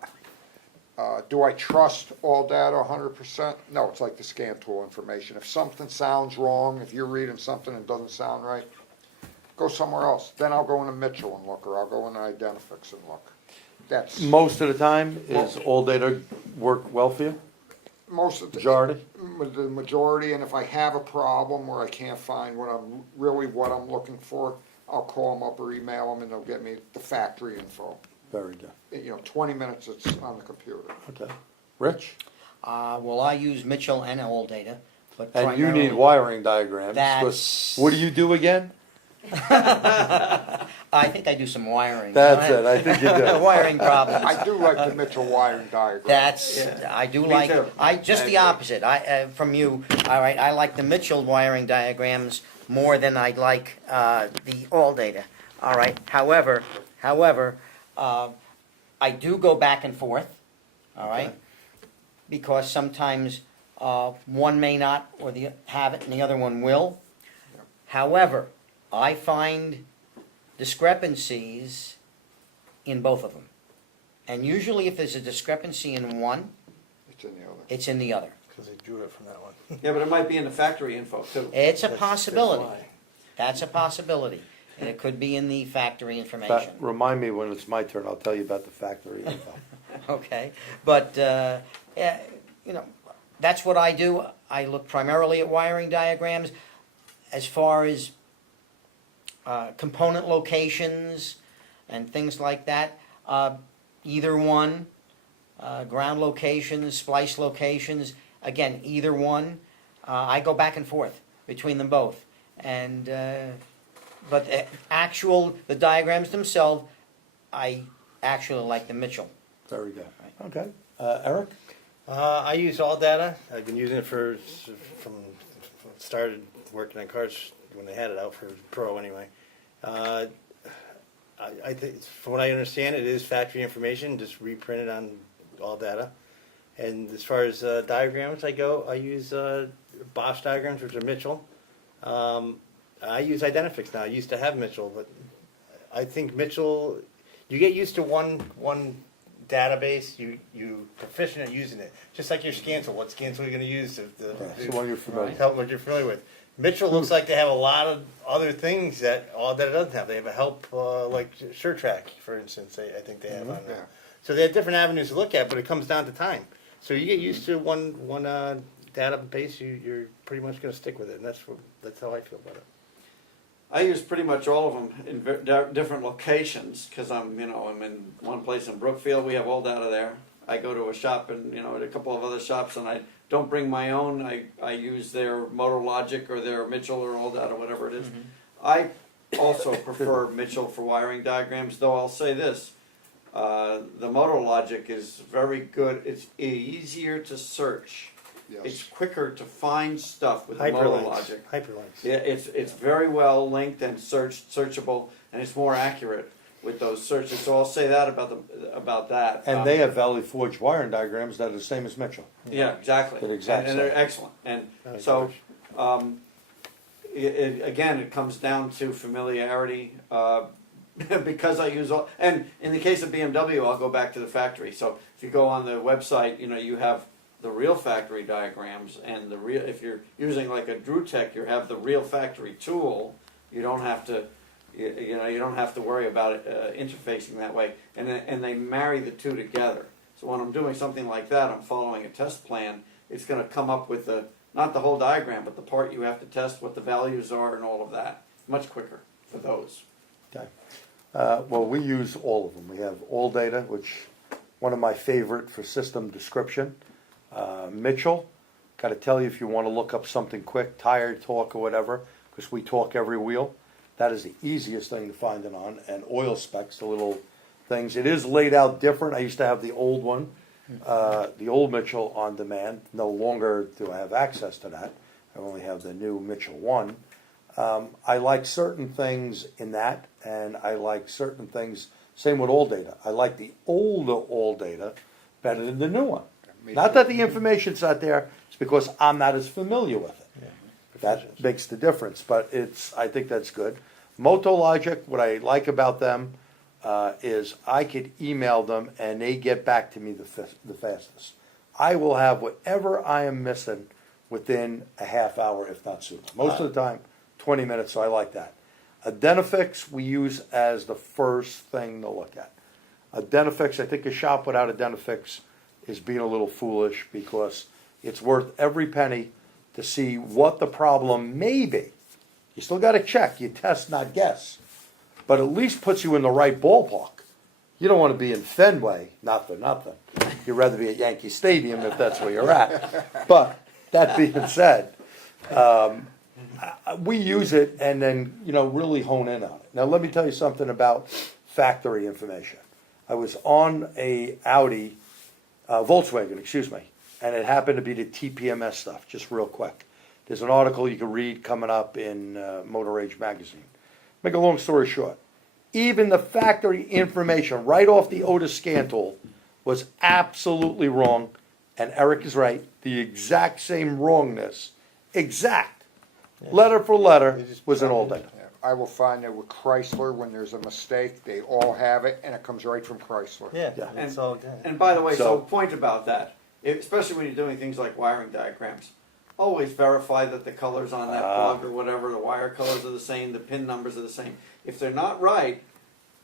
Do I trust all data 100%? No, it's like the scan tool information. If something sounds wrong, if you're reading something and it doesn't sound right, go somewhere else. Then I'll go into Mitchell and look, or I'll go into Identifix and look. That's Most of the time, is all data work well for you? most of the Majority? the majority. And if I have a problem where I can't find what I'm looking for, I'll call them up or email them, and they'll get me the factory info. Very good. 20 minutes, it's on the computer. Okay. Rich? Well, I use Mitchell and all data, but And you primarily- need wiring diagrams. 'Cause That's- What do you do again? I think I do some wiring. That's it, I think you do. Wiring problems. I do like the Mitchell wiring diagram. That's, Yeah. I do Me like, too. just I the agree. opposite, from you, all right, I like the Mitchell wiring diagrams more than I like, the all data, all right, however, I do go back and forth, all right? Okay. Because sometimes, one may not, or have it, and the other one will. However, I find discrepancies in both of them. And usually if there's a discrepancy in one, It's in the other. it's in the other. Because they drew it from that one. Yeah, but it might be in the factory info too. It's a That's possibility. why. That's a possibility. And it could be in the factory That- information. Remind me when it's my turn, I'll tell you about the factory info. Okay, but, that's what I do. I look primarily at wiring diagrams. As far as component locations and things like that, either one, ground locations, splice locations, again, either one. I go back and forth between them both. And, but the diagrams themselves, I actually like the Mitchell. Very good. Okay. Eric? I use all data. I've been using it from started working on cars when they had it out for Pro anyway. I think, from what I understand, it is factory information, just reprinted on all data. And as far as diagrams I use Bosch diagrams, which are Mitchell. I use Identifix now. I used to have Mitchell, but I think Mitchell, you get used to one database, you proficient at using it. Just like your scan tool. What scan tool are you going to use? That's the one you're familiar with. Help what you're familiar with. Mitchell looks like they have a lot of other things that all that it doesn't have. They have a help like SureTrack, for instance. I think they have on there. Yeah. So they have different avenues to look at, but it comes down to time. So you get used to one database, you're pretty much going to stick with it, and that's how I feel about it. I use pretty much all of them in different locations because I'm in one place in Brookfield. We have all data there. I go to a shop and at a couple of other shops, and I don't bring my own. I use their Motor Logic or their Mitchell or all data, whatever it is. I also prefer Mitchell for wiring diagrams, though I'll say this. The Motor Logic is very good. It's easier to search. Yes. It's quicker to find stuff with the Motor Logic. Hyperlinks. Yeah, it's very well linked and searchable, and it's more accurate with those searches. So I'll say that about that. And they have Valley Forge wiring diagrams that are the same as Mitchell. Yeah, exactly. They're exact and they're same. excellent. And Valley so, again, it comes down to familiarity. Because I use all, and in the case of BMW, I'll go back to the factory. So if you go on the website, you have the real factory diagrams, and if you're using like a DrewTech, you have the real factory tool. You don't have to, you don't have to worry about it interfacing that way, and they marry the two together. So when I'm doing something like that, I'm following a test plan. It's going to come up with not the whole diagram, but the part you have to test, what the values are, and all of that. Much quicker for those. Okay. Well, we use all of them. We have all data, which one of my favorite for system description. Mitchell, got to tell you if you want to look up something quick, tire talk or whatever, because we talk every wheel. That is the easiest thing to find it on. And oil specs, the little things. It is laid out different. I used to have the old one, the old Mitchell on demand. No longer do I have access to that. I only have the new Mitchell 1. I like certain things in that, and I like certain things, same with all data. I like the older all data better than the new one. Not that the information's not there, it's because I'm not as familiar with it. That makes the difference, but I think that's good. Motologic, what I like about them is I could email them and they get back to me the fastest. I will have whatever I am missing within a half hour, if not sooner. Most of the time, 20 minutes, so I like that. Identifix we use as the first thing to look at. Identifix, I think a shop without Identifix is being a little foolish because it's worth every penny to see what the problem may be. You still got to check, you test, not guess, but at least puts you in the right ballpark. You don't want to be in Fenway, not for nothing. You'd rather be at Yankee Stadium if that's where you're at. But that being said, we use it and then, really hone in on it. Now, let me tell you something about factory information. I was on a Volkswagen, excuse me, and it happened to be the TPMS stuff, just real quick. There's an article you can read coming up in Motor Age magazine. Make a long story short, even the factory information right off the Otis scan tool was absolutely wrong, and Eric is right, the exact same wrongness, letter for letter, was in all data. Yeah, I will find that with Chrysler, when there's a mistake, they all have it, and it comes right from Chrysler. Yeah, Yeah. it's all good. And by the way, So- so point about that, especially when you're doing things like wiring diagrams, always verify that the colors on that plug or whatever, the wire colors are the same, the pin numbers are the same. If they're not right,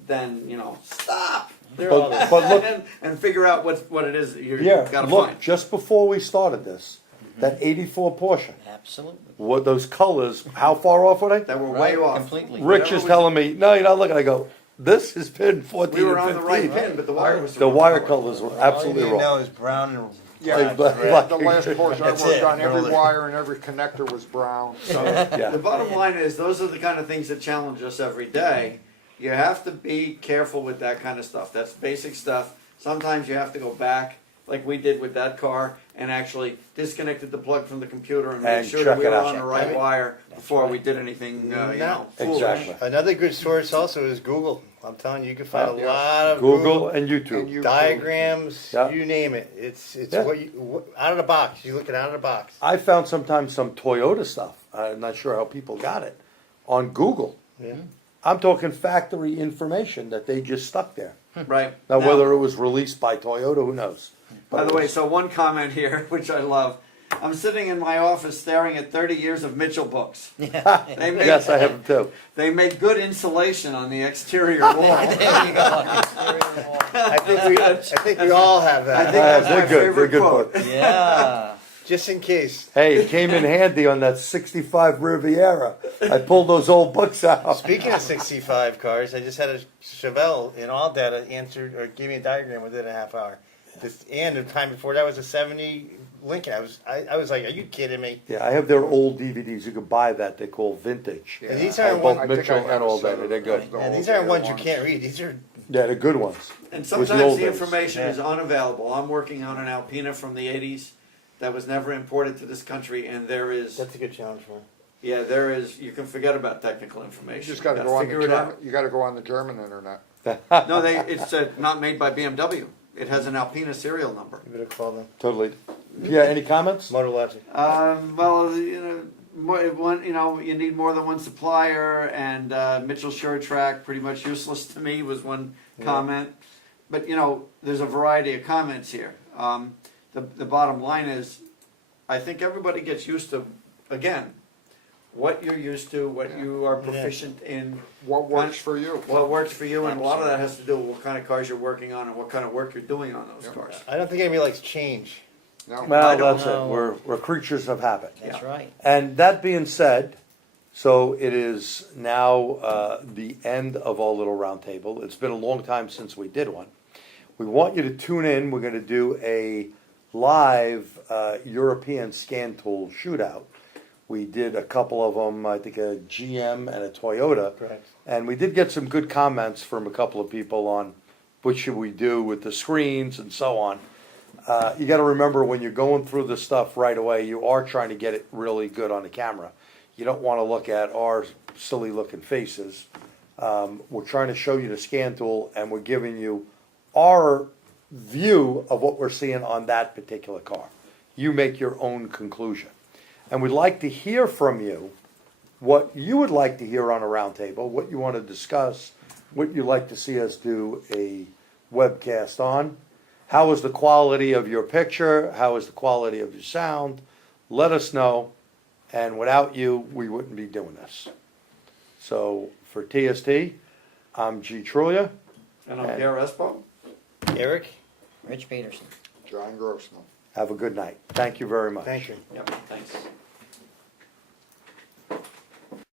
then, stop. They're all the But look, and figure out what it is that you've yeah, got to look, find. just before we started this, that 84 Porsche, Absolutely. what those colors, how far off were they? That were Right, way off. completely. Rich Whatever is was- telling me, no, you're not looking. I go, this is pin 14 We were and on the right 15. pin, but the wire was The wrong wire color. colors were absolutely All you need to wrong. know is brown and Yeah, Black. the last Porsche I That's worked it, on, every really. wire and every connector was brown. So Yeah. The bottom line is, those are the kind of things that challenge us every day. You have to be careful with that kind of stuff. That's basic stuff. Sometimes you have to go back, like we did with that car, and actually disconnected the plug from the computer and make And sure that check we it were out. on the right Right. wire before right. we did anything, No. foolish. Exactly. Another good source also is Google. I'm telling you, you can find a Yeah. lot of Google and and YouTube. you diagrams, Yeah. you name it. It's Yeah. out of the box. You look it out of the box. I found sometimes some Toyota stuff. I'm not sure how people got it on Google. Yeah. I'm talking factory information that they just stuck there. Right. Now, whether it was released by Toyota, who knows? By the way, so one comment here, which I love. I'm sitting in my office staring at 30 years of Mitchell books. They make, Yes, I have them too. They make good insulation on the exterior wall. There you go. I think we all have I that. think that's They're my good. They're favorite good quote. books. Yeah. Just in case. Hey, it came in handy on that 65 Riviera. I pulled those old books out. Speaking of 65 cars, I just had a Chevelle in all data answered or gave me a diagram within a half hour. And the time before that was a 70 Lincoln. I was like, are you kidding me? Yeah, I have their old DVDs. You can buy that. They call vintage. And these I aren't both one, I think Mitchell I have and a all set that. of They're good. the and old these aren't data ones you ones. can't read. These are Yeah, they're good ones. And It was the sometimes old the days. information Yeah. is unavailable. I'm working on an Alpina from the 80s that was never imported to this country, and there is, that's a good challenge for me. yeah, there is, you can forget about technical You information. just got to gotta go on figure the it German. out. You got to go on the German internet. No, it's not made by BMW. It has an Alpina serial number. You better call them. Totally. Yeah, any comments? Motologic. Well, you need more than one supplier, and Mitchell SureTrack, pretty much useless to me, was one comment. But there's a variety of comments here. The bottom line is, I think everybody gets used to, again, what you're used to, what you are proficient in, What works for you? what works for you, and a lot of that has to do with what kind of cars you're working on and what kind of work you're doing on those Yep. cars. I don't think anybody likes change. No. I Well, don't that's know. it. We're creatures of habit. That's Yeah. right. And that being said, so it is now the end of our little roundtable. It's been a long time since we did one. We want you to tune in. We're going to do a live European scan tool shootout. We did a couple of them, I think a GM and a Toyota. Correct. And we did get some good comments from a couple of people on what should we do with the screens and so on. You got to remember when you're going through the stuff right away, you are trying to get it really good on the camera. You don't want to look at our silly looking faces. We're trying to show you the scan tool and we're giving you our view of what we're seeing on that particular car. You make your own conclusion. And we'd like to hear from you what you would like to hear on a roundtable, what you want to discuss, what you'd like to see us do a webcast on. How is the quality of your picture? How is the quality of your sound? Let us know, and without you, we wouldn't be doing this. So for TST, I'm G. Trulia. And I'm Gare Espo. Eric, Rich Peterson. John Grossman. Have a good night. Thank you very much. thank you. Yep, thanks.